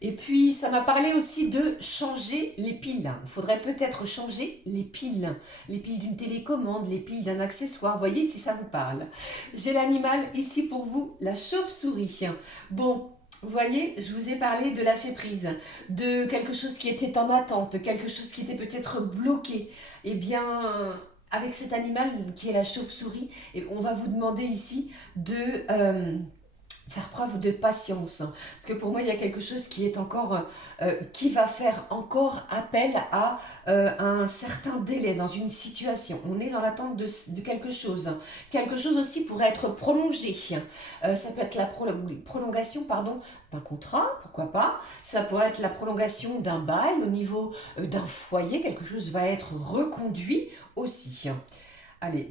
Et puis, ça m'a parlé aussi de changer les piles. Il faudrait peut-être changer les piles d'une télécommande, les piles d'un accessoire. Voyez si ça vous parle. J'ai l'animal ici pour vous, la chauve-souris. Bon, vous voyez, je vous ai parlé de lâcher prise, de quelque chose qui était en attente, quelque chose qui était peut-être bloqué. Eh bien, avec cet animal qui est la chauve-souris, on va vous demander ici de faire preuve de patience. Parce que pour moi, il y a quelque chose qui est encore, qui va faire encore appel à un certain délai dans une situation. On est dans l'attente de quelque chose. Quelque chose aussi pourrait être prolongé. Ça peut être la prolongation, pardon, d'un contrat, pourquoi pas. Ça pourrait être la prolongation d'un bail au niveau d'un foyer. Quelque chose va être reconduit aussi. Allez,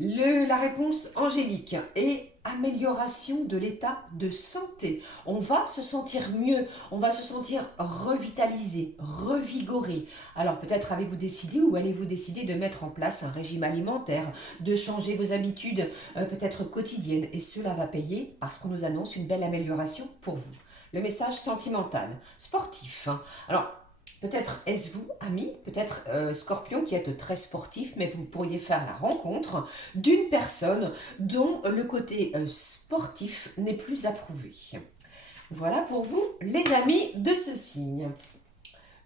la réponse angélique est amélioration de l'état de santé. On va se sentir mieux, on va se sentir revitalisé, revigoré. Alors peut-être avez-vous décidé ou allez-vous décider de mettre en place un régime alimentaire, de changer vos habitudes peut-être quotidiennes et cela va payer parce qu'on nous annonce une belle amélioration pour vous. Le message sentimental, sportif. Alors, peut-être est-ce vous, ami, peut-être Scorpion qui êtes très sportif, mais vous pourriez faire la rencontre d'une personne dont le côté sportif n'est plus approuvé. Voilà pour vous, les amis de ce signe.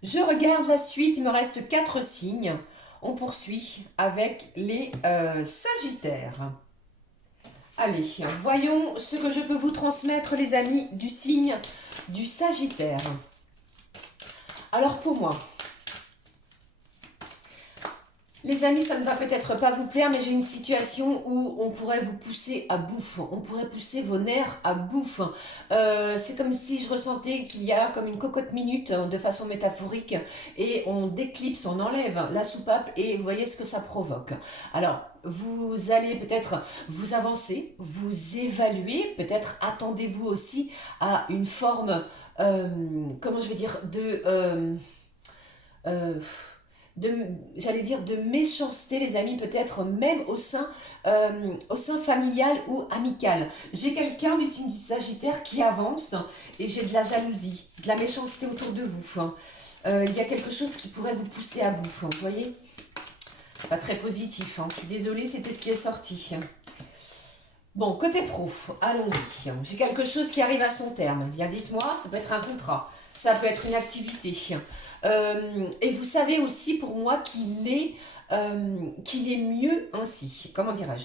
Je regarde la suite, il me reste 4 signes. On poursuit avec les Sagittaires. Allez, voyons ce que je peux vous transmettre, les amis du signe du Sagittaire. Alors pour moi, les amis, ça ne va peut-être pas vous plaire, mais j'ai une situation où on pourrait vous pousser à bout. On pourrait pousser vos nerfs à bout. C'est comme si je ressentais qu'il y a comme une cocotte minute de façon métaphorique et on déclipse, on enlève la soupape et vous voyez ce que ça provoque. Alors, vous allez peut-être vous avancer, vous évaluer, peut-être attendez-vous aussi à une forme, comment je vais dire, euh, j'allais dire de méchanceté, les amis, peut-être même au sein familial ou amical. J'ai quelqu'un du signe du Sagittaire qui avance et j'ai de la jalousie, de la méchanceté autour de vous. Il y a quelque chose qui pourrait vous pousser à bout, vous voyez? Pas très positif, je suis désolée, c'était ce qui est sorti. Bon, côté pro, allons-y. J'ai quelque chose qui arrive à son terme. Bien, dites-moi, ça peut être un contrat, ça peut être une activité. Et vous savez aussi pour moi qu'il est mieux ainsi. Comment dirais-je?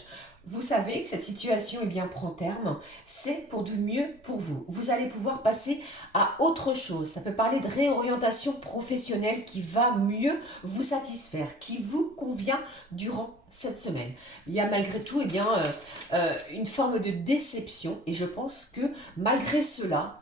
Vous savez que cette situation prend terme, c'est pour du mieux pour vous. Vous allez pouvoir passer à autre chose. Ça peut parler de réorientation professionnelle qui va mieux vous satisfaire, qui vous convient durant cette semaine. Il y a malgré tout une forme de déception et je pense que malgré cela,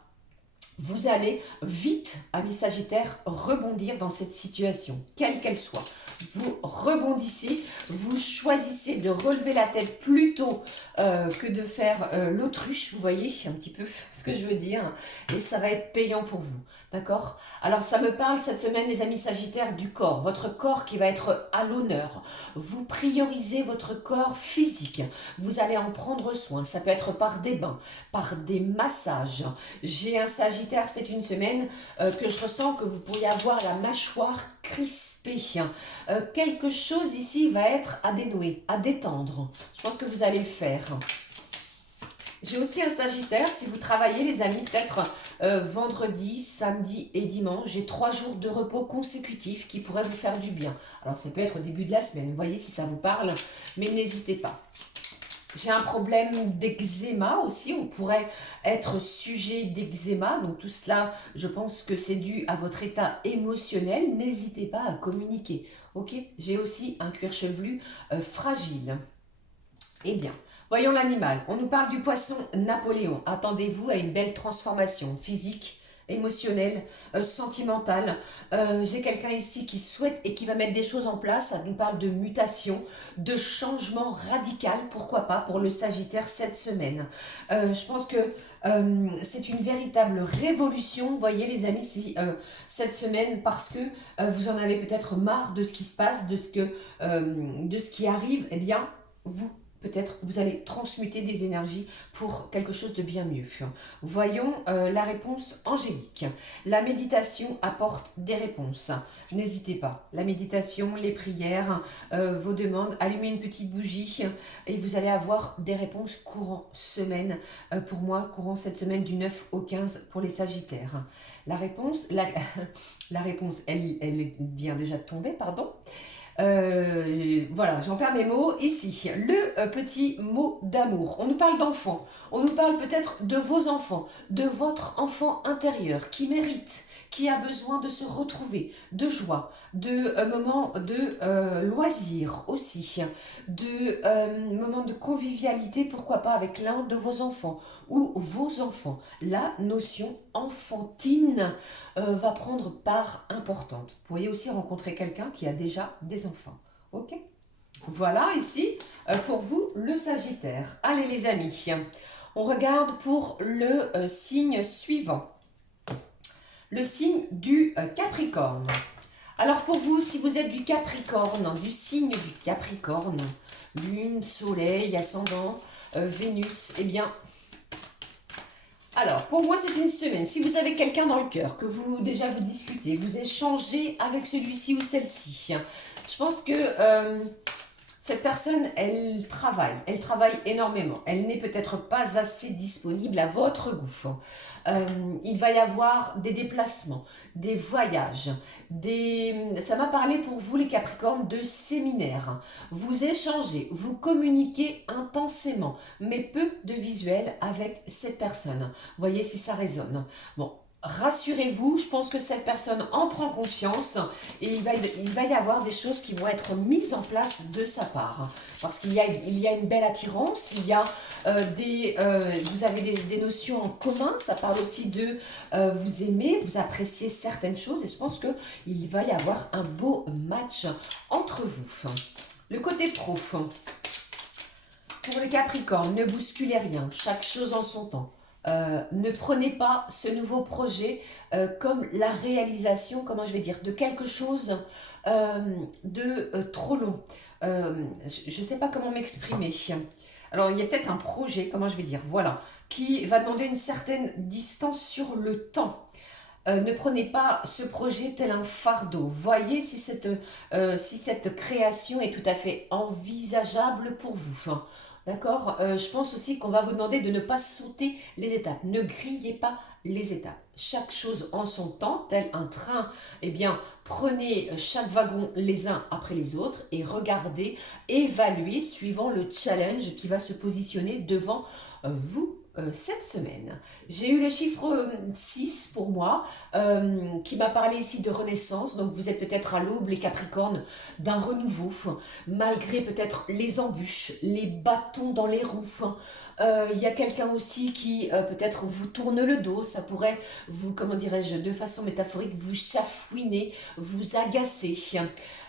Vous allez vite, amis Sagittaire, rebondir dans cette situation, quelle qu'elle soit. Vous rebondissez, vous choisissez de relever la tête plutôt que de faire l'autruche, vous voyez un petit peu ce que je veux dire, et ça va être payant pour vous, d'accord? Alors ça me parle cette semaine, les amis Sagittaires, du corps, votre corps qui va être à l'honneur. Vous priorisez votre corps physique, vous allez en prendre soin, ça peut être par des bains, par des massages. J'ai un Sagittaire, c'est une semaine que je ressens que vous pourriez avoir la mâchoire crispée. Quelque chose ici va être à dénouer, à détendre. Je pense que vous allez le faire. J'ai aussi un Sagittaire, si vous travaillez les amis, peut-être vendredi, samedi et dimanche, j'ai 3 jours de repos consécutifs qui pourraient vous faire du bien. Alors ça peut être au début de la semaine, vous voyez si ça vous parle, mais n'hésitez pas. J'ai un problème d'eczéma aussi, on pourrait être sujet d'eczéma, donc tout cela, je pense que c'est dû à votre état émotionnel, n'hésitez pas à communiquer, ok? J'ai aussi un cuir chevelu fragile. Eh bien, voyons l'animal, on nous parle du poisson Napoléon, attendez-vous à une belle transformation physique, émotionnelle, sentimentale. J'ai quelqu'un ici qui souhaite et qui va mettre des choses en place. Ça nous parle de mutation, de changement radical, pourquoi pas, pour le Sagittaire cette semaine. Je pense que c'est une véritable révolution, vous voyez les amis, cette semaine, parce que vous en avez peut-être marre de ce qui se passe, de ce qui arrive. Eh bien, peut-être vous allez transmuter des énergies pour quelque chose de bien mieux. Voyons la réponse angélique. La méditation apporte des réponses. N'hésitez pas. La méditation, les prières, vos demandes, allumez une petite bougie et vous allez avoir des réponses courant semaine. Pour moi, courant cette semaine du 9 au 15 pour les Sagittaires. La réponse, la réponse elle vient déjà de tomber, pardon. Voilà, j'en perds mes mots. Ici, le petit mot d'amour. On nous parle d'enfants. On nous parle peut-être de vos enfants, de votre enfant intérieur qui mérite, qui a besoin de se retrouver, de joie, de moments de loisirs aussi, de moments de convivialité, pourquoi pas avec l'un de vos enfants ou vos enfants. La notion enfantine va prendre part importante. Vous pourriez aussi rencontrer quelqu'un qui a déjà des enfants. Ok? Voilà ici pour vous le Sagittaire. Allez les amis, on regarde pour le signe suivant. Le signe du Capricorne. Alors pour vous, si vous êtes du Capricorne, du signe du Capricorne, Lune, Soleil, Ascendant, Vénus, eh bien... Alors, pour moi, c'est une semaine. Si vous avez quelqu'un dans le cœur, que vous déjà vous discutez, vous échangez avec celui-ci ou celle-ci, je pense que cette personne, elle travaille énormément. Elle n'est peut-être pas assez disponible à votre goût. Il va y avoir des déplacements, des voyages, ça m'a parlé pour vous les Capricornes de séminaires. Vous échangez, vous communiquez intensément, mais peu de visuel avec cette personne. Voyez si ça résonne. Bon, rassurez-vous, je pense que cette personne en prend conscience et il va y avoir des choses qui vont être mises en place de sa part. Parce qu'il y a une belle attirance, il y a vous avez des notions en commun, ça parle aussi de vous aimer, vous appréciez certaines choses et je pense qu'il va y avoir un beau match entre vous. Le côté pro, pour les Capricornes, ne bousculez rien, chaque chose en son temps. Ne prenez pas ce nouveau projet comme la réalisation, comment je vais dire, de quelque chose de trop long. Je ne sais pas comment m'exprimer. Alors, il y a peut-être un projet, comment je vais dire, voilà, qui va demander une certaine distance sur le temps. Ne prenez pas ce projet tel un fardeau. Voyez si cette création est tout à fait envisageable pour vous. D'accord? Je pense aussi qu'on va vous demander de ne pas sauter les étapes. Ne grillez pas les étapes. Chaque chose en son temps, tel un train, eh bien, prenez chaque wagon les uns après les autres et regardez, évaluez suivant le challenge qui va se positionner devant vous cette semaine. J'ai eu le chiffre 6 pour moi, qui m'a parlé ici de renaissance. Donc vous êtes peut-être à l'aube, les Capricornes, d'un renouveau, malgré peut-être les embûches, les bâtons dans les roues. Il y a quelqu'un aussi qui peut-être vous tourne le dos, ça pourrait vous, comment dirais-je, de façon métaphorique, vous chafouiner, vous agacer.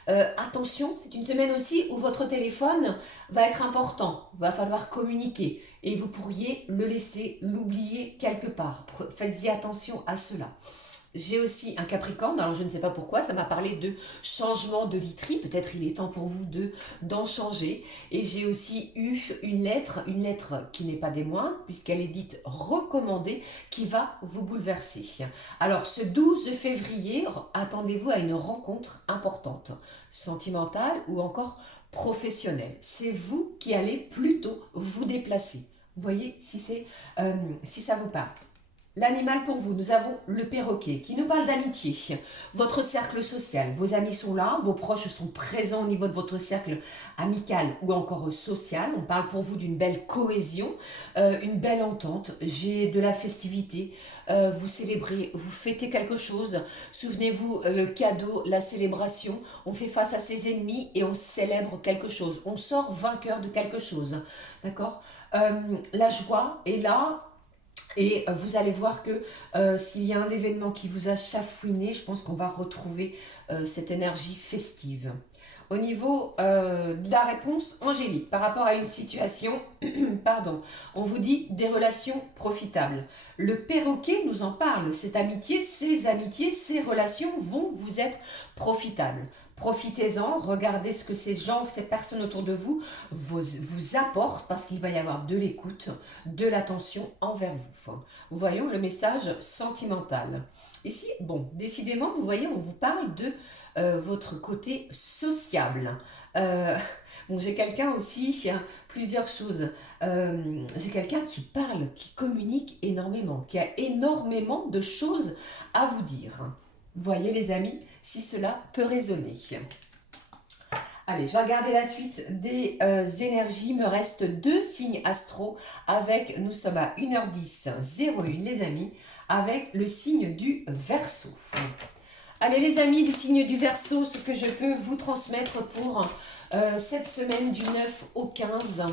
Attention, c'est une semaine aussi où votre téléphone va être important, va falloir communiquer et vous pourriez le laisser, l'oublier quelque part. Faites-y attention à cela. J'ai aussi un Capricorne, alors je ne sais pas pourquoi, ça m'a parlé de changement de literie, peut-être il est temps pour vous d'en changer. Et j'ai aussi eu une lettre qui n'est pas des moindres, puisqu'elle est dite recommandée, qui va vous bouleverser. Alors ce 12 février, attendez-vous à une rencontre importante, sentimentale ou encore professionnelle. C'est vous qui allez plutôt vous déplacer. Vous voyez si ça vous parle. L'animal pour vous, nous avons le perroquet qui nous parle d'amitié. Votre cercle social, vos amis sont là, vos proches sont présents au niveau de votre cercle amical ou encore social. On parle pour vous d'une belle cohésion, une belle entente. J'ai de la festivité, vous célébrez, vous fêtez quelque chose. Souvenez-vous, le cadeau, la célébration, on fait face à ses ennemis et on célèbre quelque chose. On sort vainqueur de quelque chose, d'accord? La joie est là. Et vous allez voir que s'il y a un événement qui vous a chafouiné, je pense qu'on va retrouver cette énergie festive. Au niveau de la réponse, Angélique, par rapport à une situation, pardon, on vous dit des relations profitables. Le perroquet nous en parle, cette amitié, ces relations vont vous être profitables. Profitez-en, regardez ce que ces gens, ces personnes autour de vous vous apportent parce qu'il va y avoir de l'écoute, de l'attention envers vous. Vous voyez le message sentimental. Ici, bon, décidément, vous voyez, on vous parle de votre côté sociable. Bon, j'ai quelqu'un aussi, plusieurs choses. J'ai quelqu'un qui parle, qui communique énormément, qui a énormément de choses à vous dire. Vous voyez les amis, si cela peut résonner. Allez, je vais regarder la suite des énergies. Il me reste 2 signes astro avec, nous sommes à 1h10, 01 les amis, avec le signe du Verseau. Allez les amis du signe du Verseau, ce que je peux vous transmettre pour cette semaine du 9 au 15.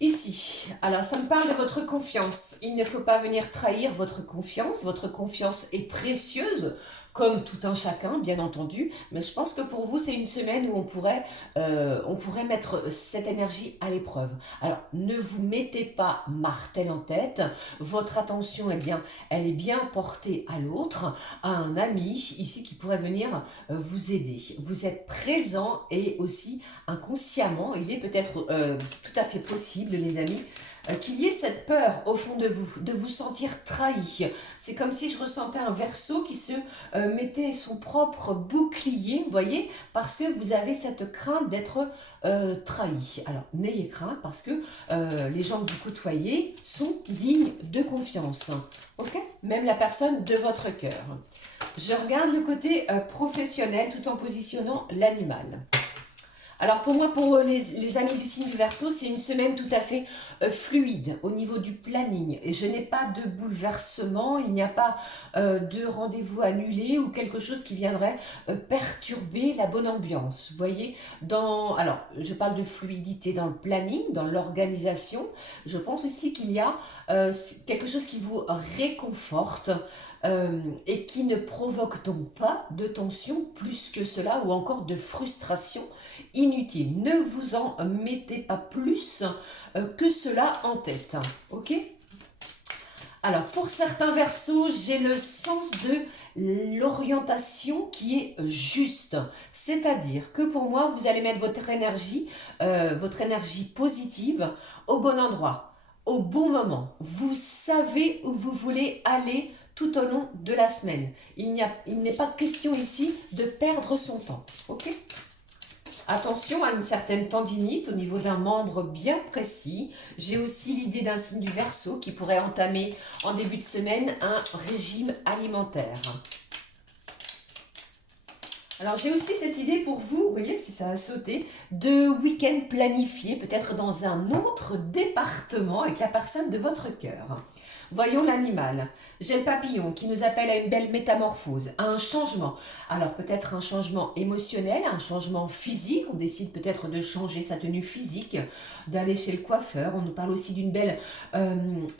Ici, alors ça me parle de votre confiance. Il ne faut pas venir trahir votre confiance. Votre confiance est précieuse, comme tout un chacun, bien entendu. Mais je pense que pour vous, c'est une semaine où on pourrait mettre cette énergie à l'épreuve. Alors, ne vous mettez pas martel en tête. Votre attention, elle est bien portée à l'autre, à un ami ici qui pourrait venir vous aider. Vous êtes présent et aussi inconsciemment, il est peut-être tout à fait possible, les amis, qu'il y ait cette peur au fond de vous sentir trahi. C'est comme si je ressentais un Verseau qui se mettait son propre bouclier, vous voyez, parce que vous avez cette crainte d'être trahi. Alors, n'ayez crainte parce que les gens que vous côtoyez sont dignes de confiance. Ok? Même la personne de votre cœur. Je regarde le côté professionnel tout en positionnant l'animal. Alors pour moi, pour les amis du signe du Verseau, c'est une semaine tout à fait fluide au niveau du planning. Et je n'ai pas de bouleversement, il n'y a pas de rendez-vous annulé ou quelque chose qui viendrait perturber la bonne ambiance. Vous voyez, alors je parle de fluidité dans le planning, dans l'organisation. Je pense aussi qu'il y a quelque chose qui vous réconforte. Et qui ne provoque donc pas de tension plus que cela ou encore de frustration inutile. Ne vous en mettez pas plus que cela en tête. Ok? Alors, pour certains Verseaux, j'ai le sens de l'orientation qui est juste. C'est-à-dire que pour moi, vous allez mettre votre énergie positive au bon endroit, au bon moment. Vous savez où vous voulez aller tout au long de la semaine. Il n'est pas question ici de perdre son temps. Ok? Attention à une certaine tendinite au niveau d'un membre bien précis. J'ai aussi l'idée d'un signe du Verseau qui pourrait entamer en début de semaine un régime alimentaire. Alors j'ai aussi cette idée pour vous, vous voyez, si ça a sauté, de week-end planifié, peut-être dans un autre département avec la personne de votre cœur. Voyons l'animal. J'ai le papillon qui nous appelle à une belle métamorphose, à un changement. Alors peut-être un changement émotionnel, un changement physique. On décide peut-être de changer sa tenue physique, d'aller chez le coiffeur. On nous parle aussi d'une belle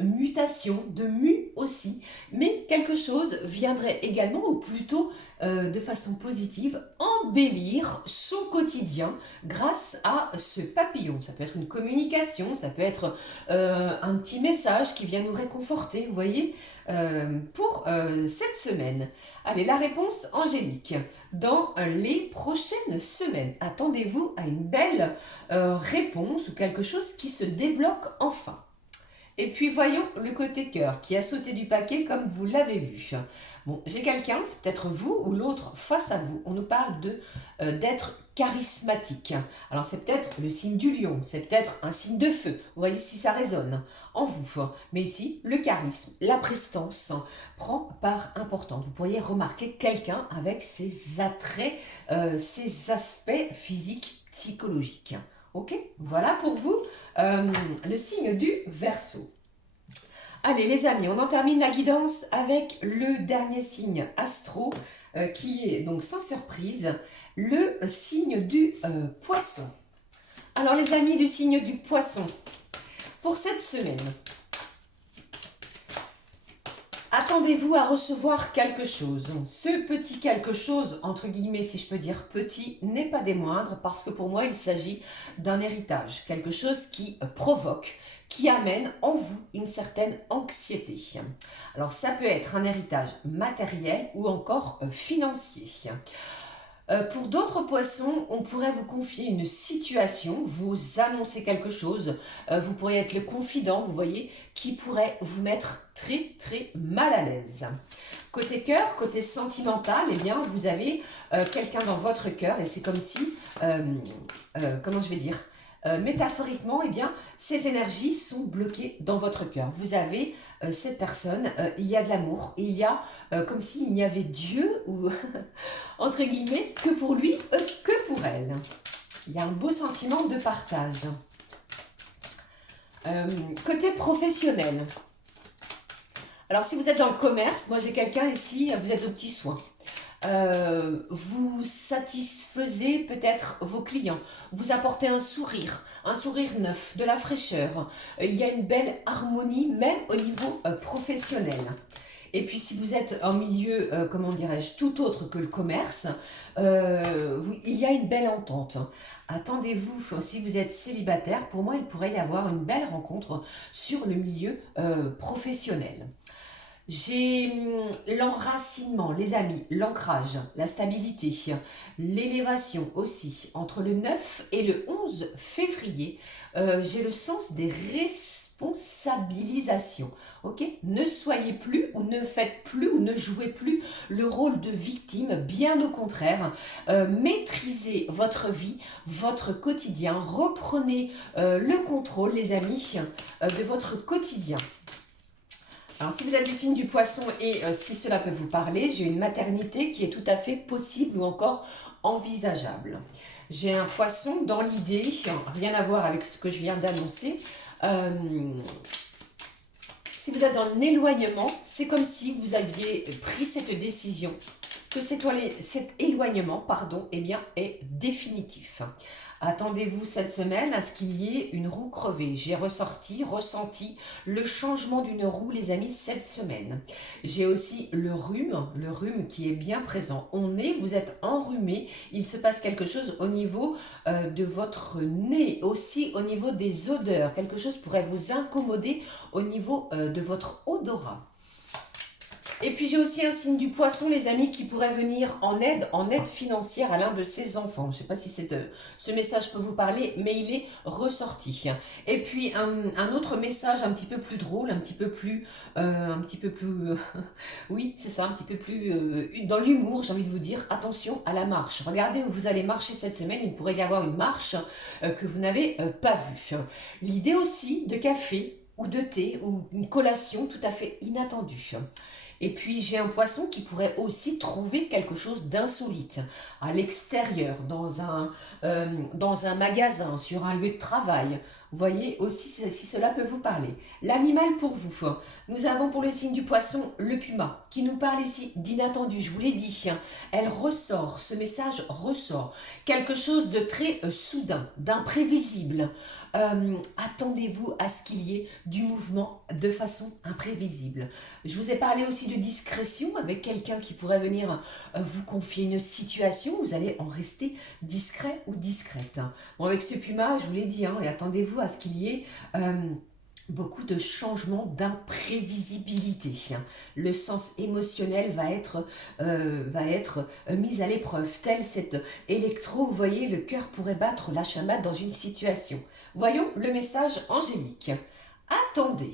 mutation, de mue aussi. Mais quelque chose viendrait également, ou plutôt de façon positive, embellir son quotidien grâce à ce papillon. Ça peut être une communication, ça peut être un petit message qui vient nous réconforter, vous voyez, pour cette semaine. Allez, la réponse angélique. Dans les prochaines semaines, attendez-vous à une belle réponse ou quelque chose qui se débloque enfin. Et puis voyons le côté cœur qui a sauté du paquet comme vous l'avez vu. Bon, j'ai quelqu'un, c'est peut-être vous ou l'autre face à vous. On nous parle d'être charismatique. Alors c'est peut-être le signe du lion, c'est peut-être un signe de feu. Vous voyez si ça résonne en vous. Mais ici, le charisme, la prestance prend part importante. Vous pourriez remarquer quelqu'un avec ses attraits, ses aspects physiques, psychologiques. Ok, voilà pour vous le signe du Verseau. Allez les amis, on en termine la guidance avec le dernier signe astro qui est donc sans surprise le signe du Poisson. Alors les amis du signe du Poisson, pour cette semaine, attendez-vous à recevoir quelque chose. Ce petit quelque chose, entre guillemets, si je peux dire petit, n'est pas des moindres parce que pour moi, il s'agit d'un héritage. Quelque chose qui provoque, qui amène en vous une certaine anxiété. Alors ça peut être un héritage matériel ou encore financier. Pour d'autres poissons, on pourrait vous confier une situation, vous annoncer quelque chose, vous pourriez être le confident, vous voyez, qui pourrait vous mettre très très mal à l'aise. Côté cœur, côté sentimental, eh bien, vous avez quelqu'un dans votre cœur et c'est comme si, comment je vais dire, métaphoriquement, eh bien, ces énergies sont bloquées dans votre cœur. Vous avez cette personne, il y a de l'amour, il y a comme s'il n'y avait Dieu, ou entre guillemets, que pour lui, que pour elle. Il y a un beau sentiment de partage. Côté professionnel. Alors, si vous êtes dans le commerce, moi j'ai quelqu'un ici, vous êtes aux petits soins. Vous satisfaisez peut-être vos clients, vous apportez un sourire neuf, de la fraîcheur. Il y a une belle harmonie même au niveau professionnel. Et puis si vous êtes en milieu, comment dirais-je, tout autre que le commerce, il y a une belle entente. Attendez-vous, si vous êtes célibataire, pour moi il pourrait y avoir une belle rencontre sur le milieu professionnel. J'ai l'enracinement, les amis, l'ancrage, la stabilité, l'élévation aussi. Entre le 9 et le 11 février, j'ai le sens des responsabilisations. Ok, ne soyez plus ou ne faites plus ou ne jouez plus le rôle de victime, bien au contraire. Maîtrisez votre vie, votre quotidien. Reprenez le contrôle, les amis, de votre quotidien. Alors, si vous êtes du signe du Poisson et si cela peut vous parler, j'ai une maternité qui est tout à fait possible ou encore envisageable. J'ai un Poisson dans l'idée, rien à voir avec ce que je viens d'annoncer. Si vous êtes en éloignement, c'est comme si vous aviez pris cette décision, que cet éloignement, pardon, eh bien, est définitif. Attendez-vous cette semaine à ce qu'il y ait une roue crevée. J'ai ressenti le changement d'une roue, les amis, cette semaine. J'ai aussi le rhume qui est bien présent. Vous êtes enrhumé, il se passe quelque chose au niveau de votre nez, aussi au niveau des odeurs. Quelque chose pourrait vous incommoder au niveau de votre odorat. Et puis j'ai aussi un signe du Poisson, les amis, qui pourrait venir en aide financière à l'un de ses enfants. Je ne sais pas si ce message peut vous parler, mais il est ressorti. Et puis un autre message un petit peu plus drôle, un petit peu plus, oui, c'est ça, un petit peu plus dans l'humour, j'ai envie de vous dire, attention à la marche. Regardez où vous allez marcher cette semaine, il pourrait y avoir une marche que vous n'avez pas vue. L'idée aussi de café ou de thé ou une collation tout à fait inattendue. Et puis j'ai un poisson qui pourrait aussi trouver quelque chose d'insolite à l'extérieur, dans un magasin, sur un lieu de travail. Vous voyez aussi si cela peut vous parler. L'animal pour vous. Nous avons pour le signe du poisson le puma qui nous parle ici d'inattendu. Je vous l'ai dit, elle ressort, ce message ressort. Quelque chose de très soudain, d'imprévisible. Attendez-vous à ce qu'il y ait du mouvement de façon imprévisible. Je vous ai parlé aussi de discrétion avec quelqu'un qui pourrait venir vous confier une situation. Vous allez en rester discret ou discrète. Bon, avec ce puma, je vous l'ai dit, et attendez-vous à ce qu'il y ait beaucoup de changements, d'imprévisibilité. Le sens émotionnel va être mis à l'épreuve. Tel cet électro, vous voyez, le cœur pourrait battre la chamade dans une situation. Voyons le message angélique. Attendez,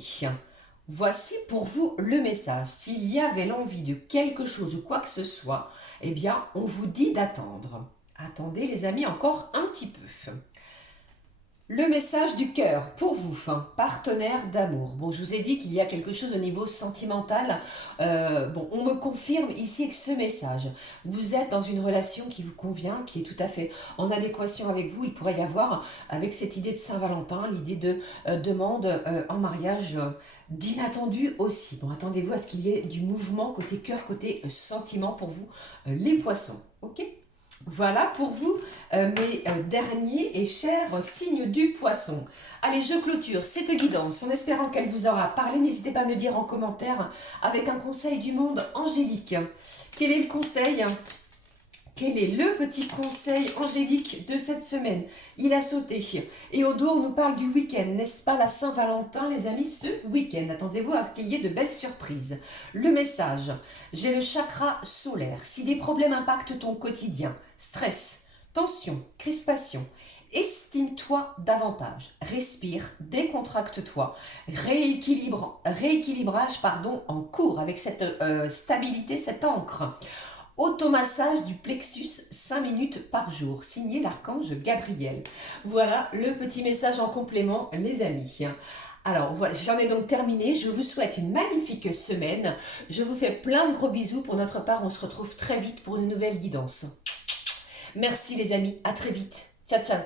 voici pour vous le message. S'il y avait l'envie de quelque chose ou quoi que ce soit, eh bien, on vous dit d'attendre. Attendez les amis, encore un petit peu. Le message du cœur pour vous, partenaire d'amour. Bon, je vous ai dit qu'il y a quelque chose au niveau sentimental. On me confirme ici avec ce message. Vous êtes dans une relation qui vous convient, qui est tout à fait en adéquation avec vous. Il pourrait y avoir, avec cette idée de Saint-Valentin, l'idée de demande en mariage d'inattendu aussi. Bon, attendez-vous à ce qu'il y ait du mouvement côté cœur, côté sentiment pour vous, les poissons. Ok ? Voilà pour vous mes derniers et chers signes du poisson. Allez, je clôture cette guidance en espérant qu'elle vous aura parlé. N'hésitez pas à me dire en commentaire avec un conseil du monde angélique. Quel est le conseil ? Quel est le petit conseil angélique de cette semaine? Il a sauté. Et au dos, on nous parle du week-end, n'est-ce pas, la Saint-Valentin, les amis, ce week-end. Attendez-vous à ce qu'il y ait de belles surprises. Le message, j'ai le chakra solaire. Si des problèmes impactent ton quotidien, stress, tension, crispation, estime-toi davantage. Respire, décontracte-toi. Rééquilibrage en cours avec cette stabilité, cette encre. Automassage du plexus 5 minutes par jour, signé l'archange Gabriel. Voilà le petit message en complément, les amis. Alors voilà, j'en ai donc terminé. Je vous souhaite une magnifique semaine. Je vous fais plein de gros bisous. Pour notre part, on se retrouve très vite pour une nouvelle guidance. Merci les amis, à très vite. Ciao, ciao.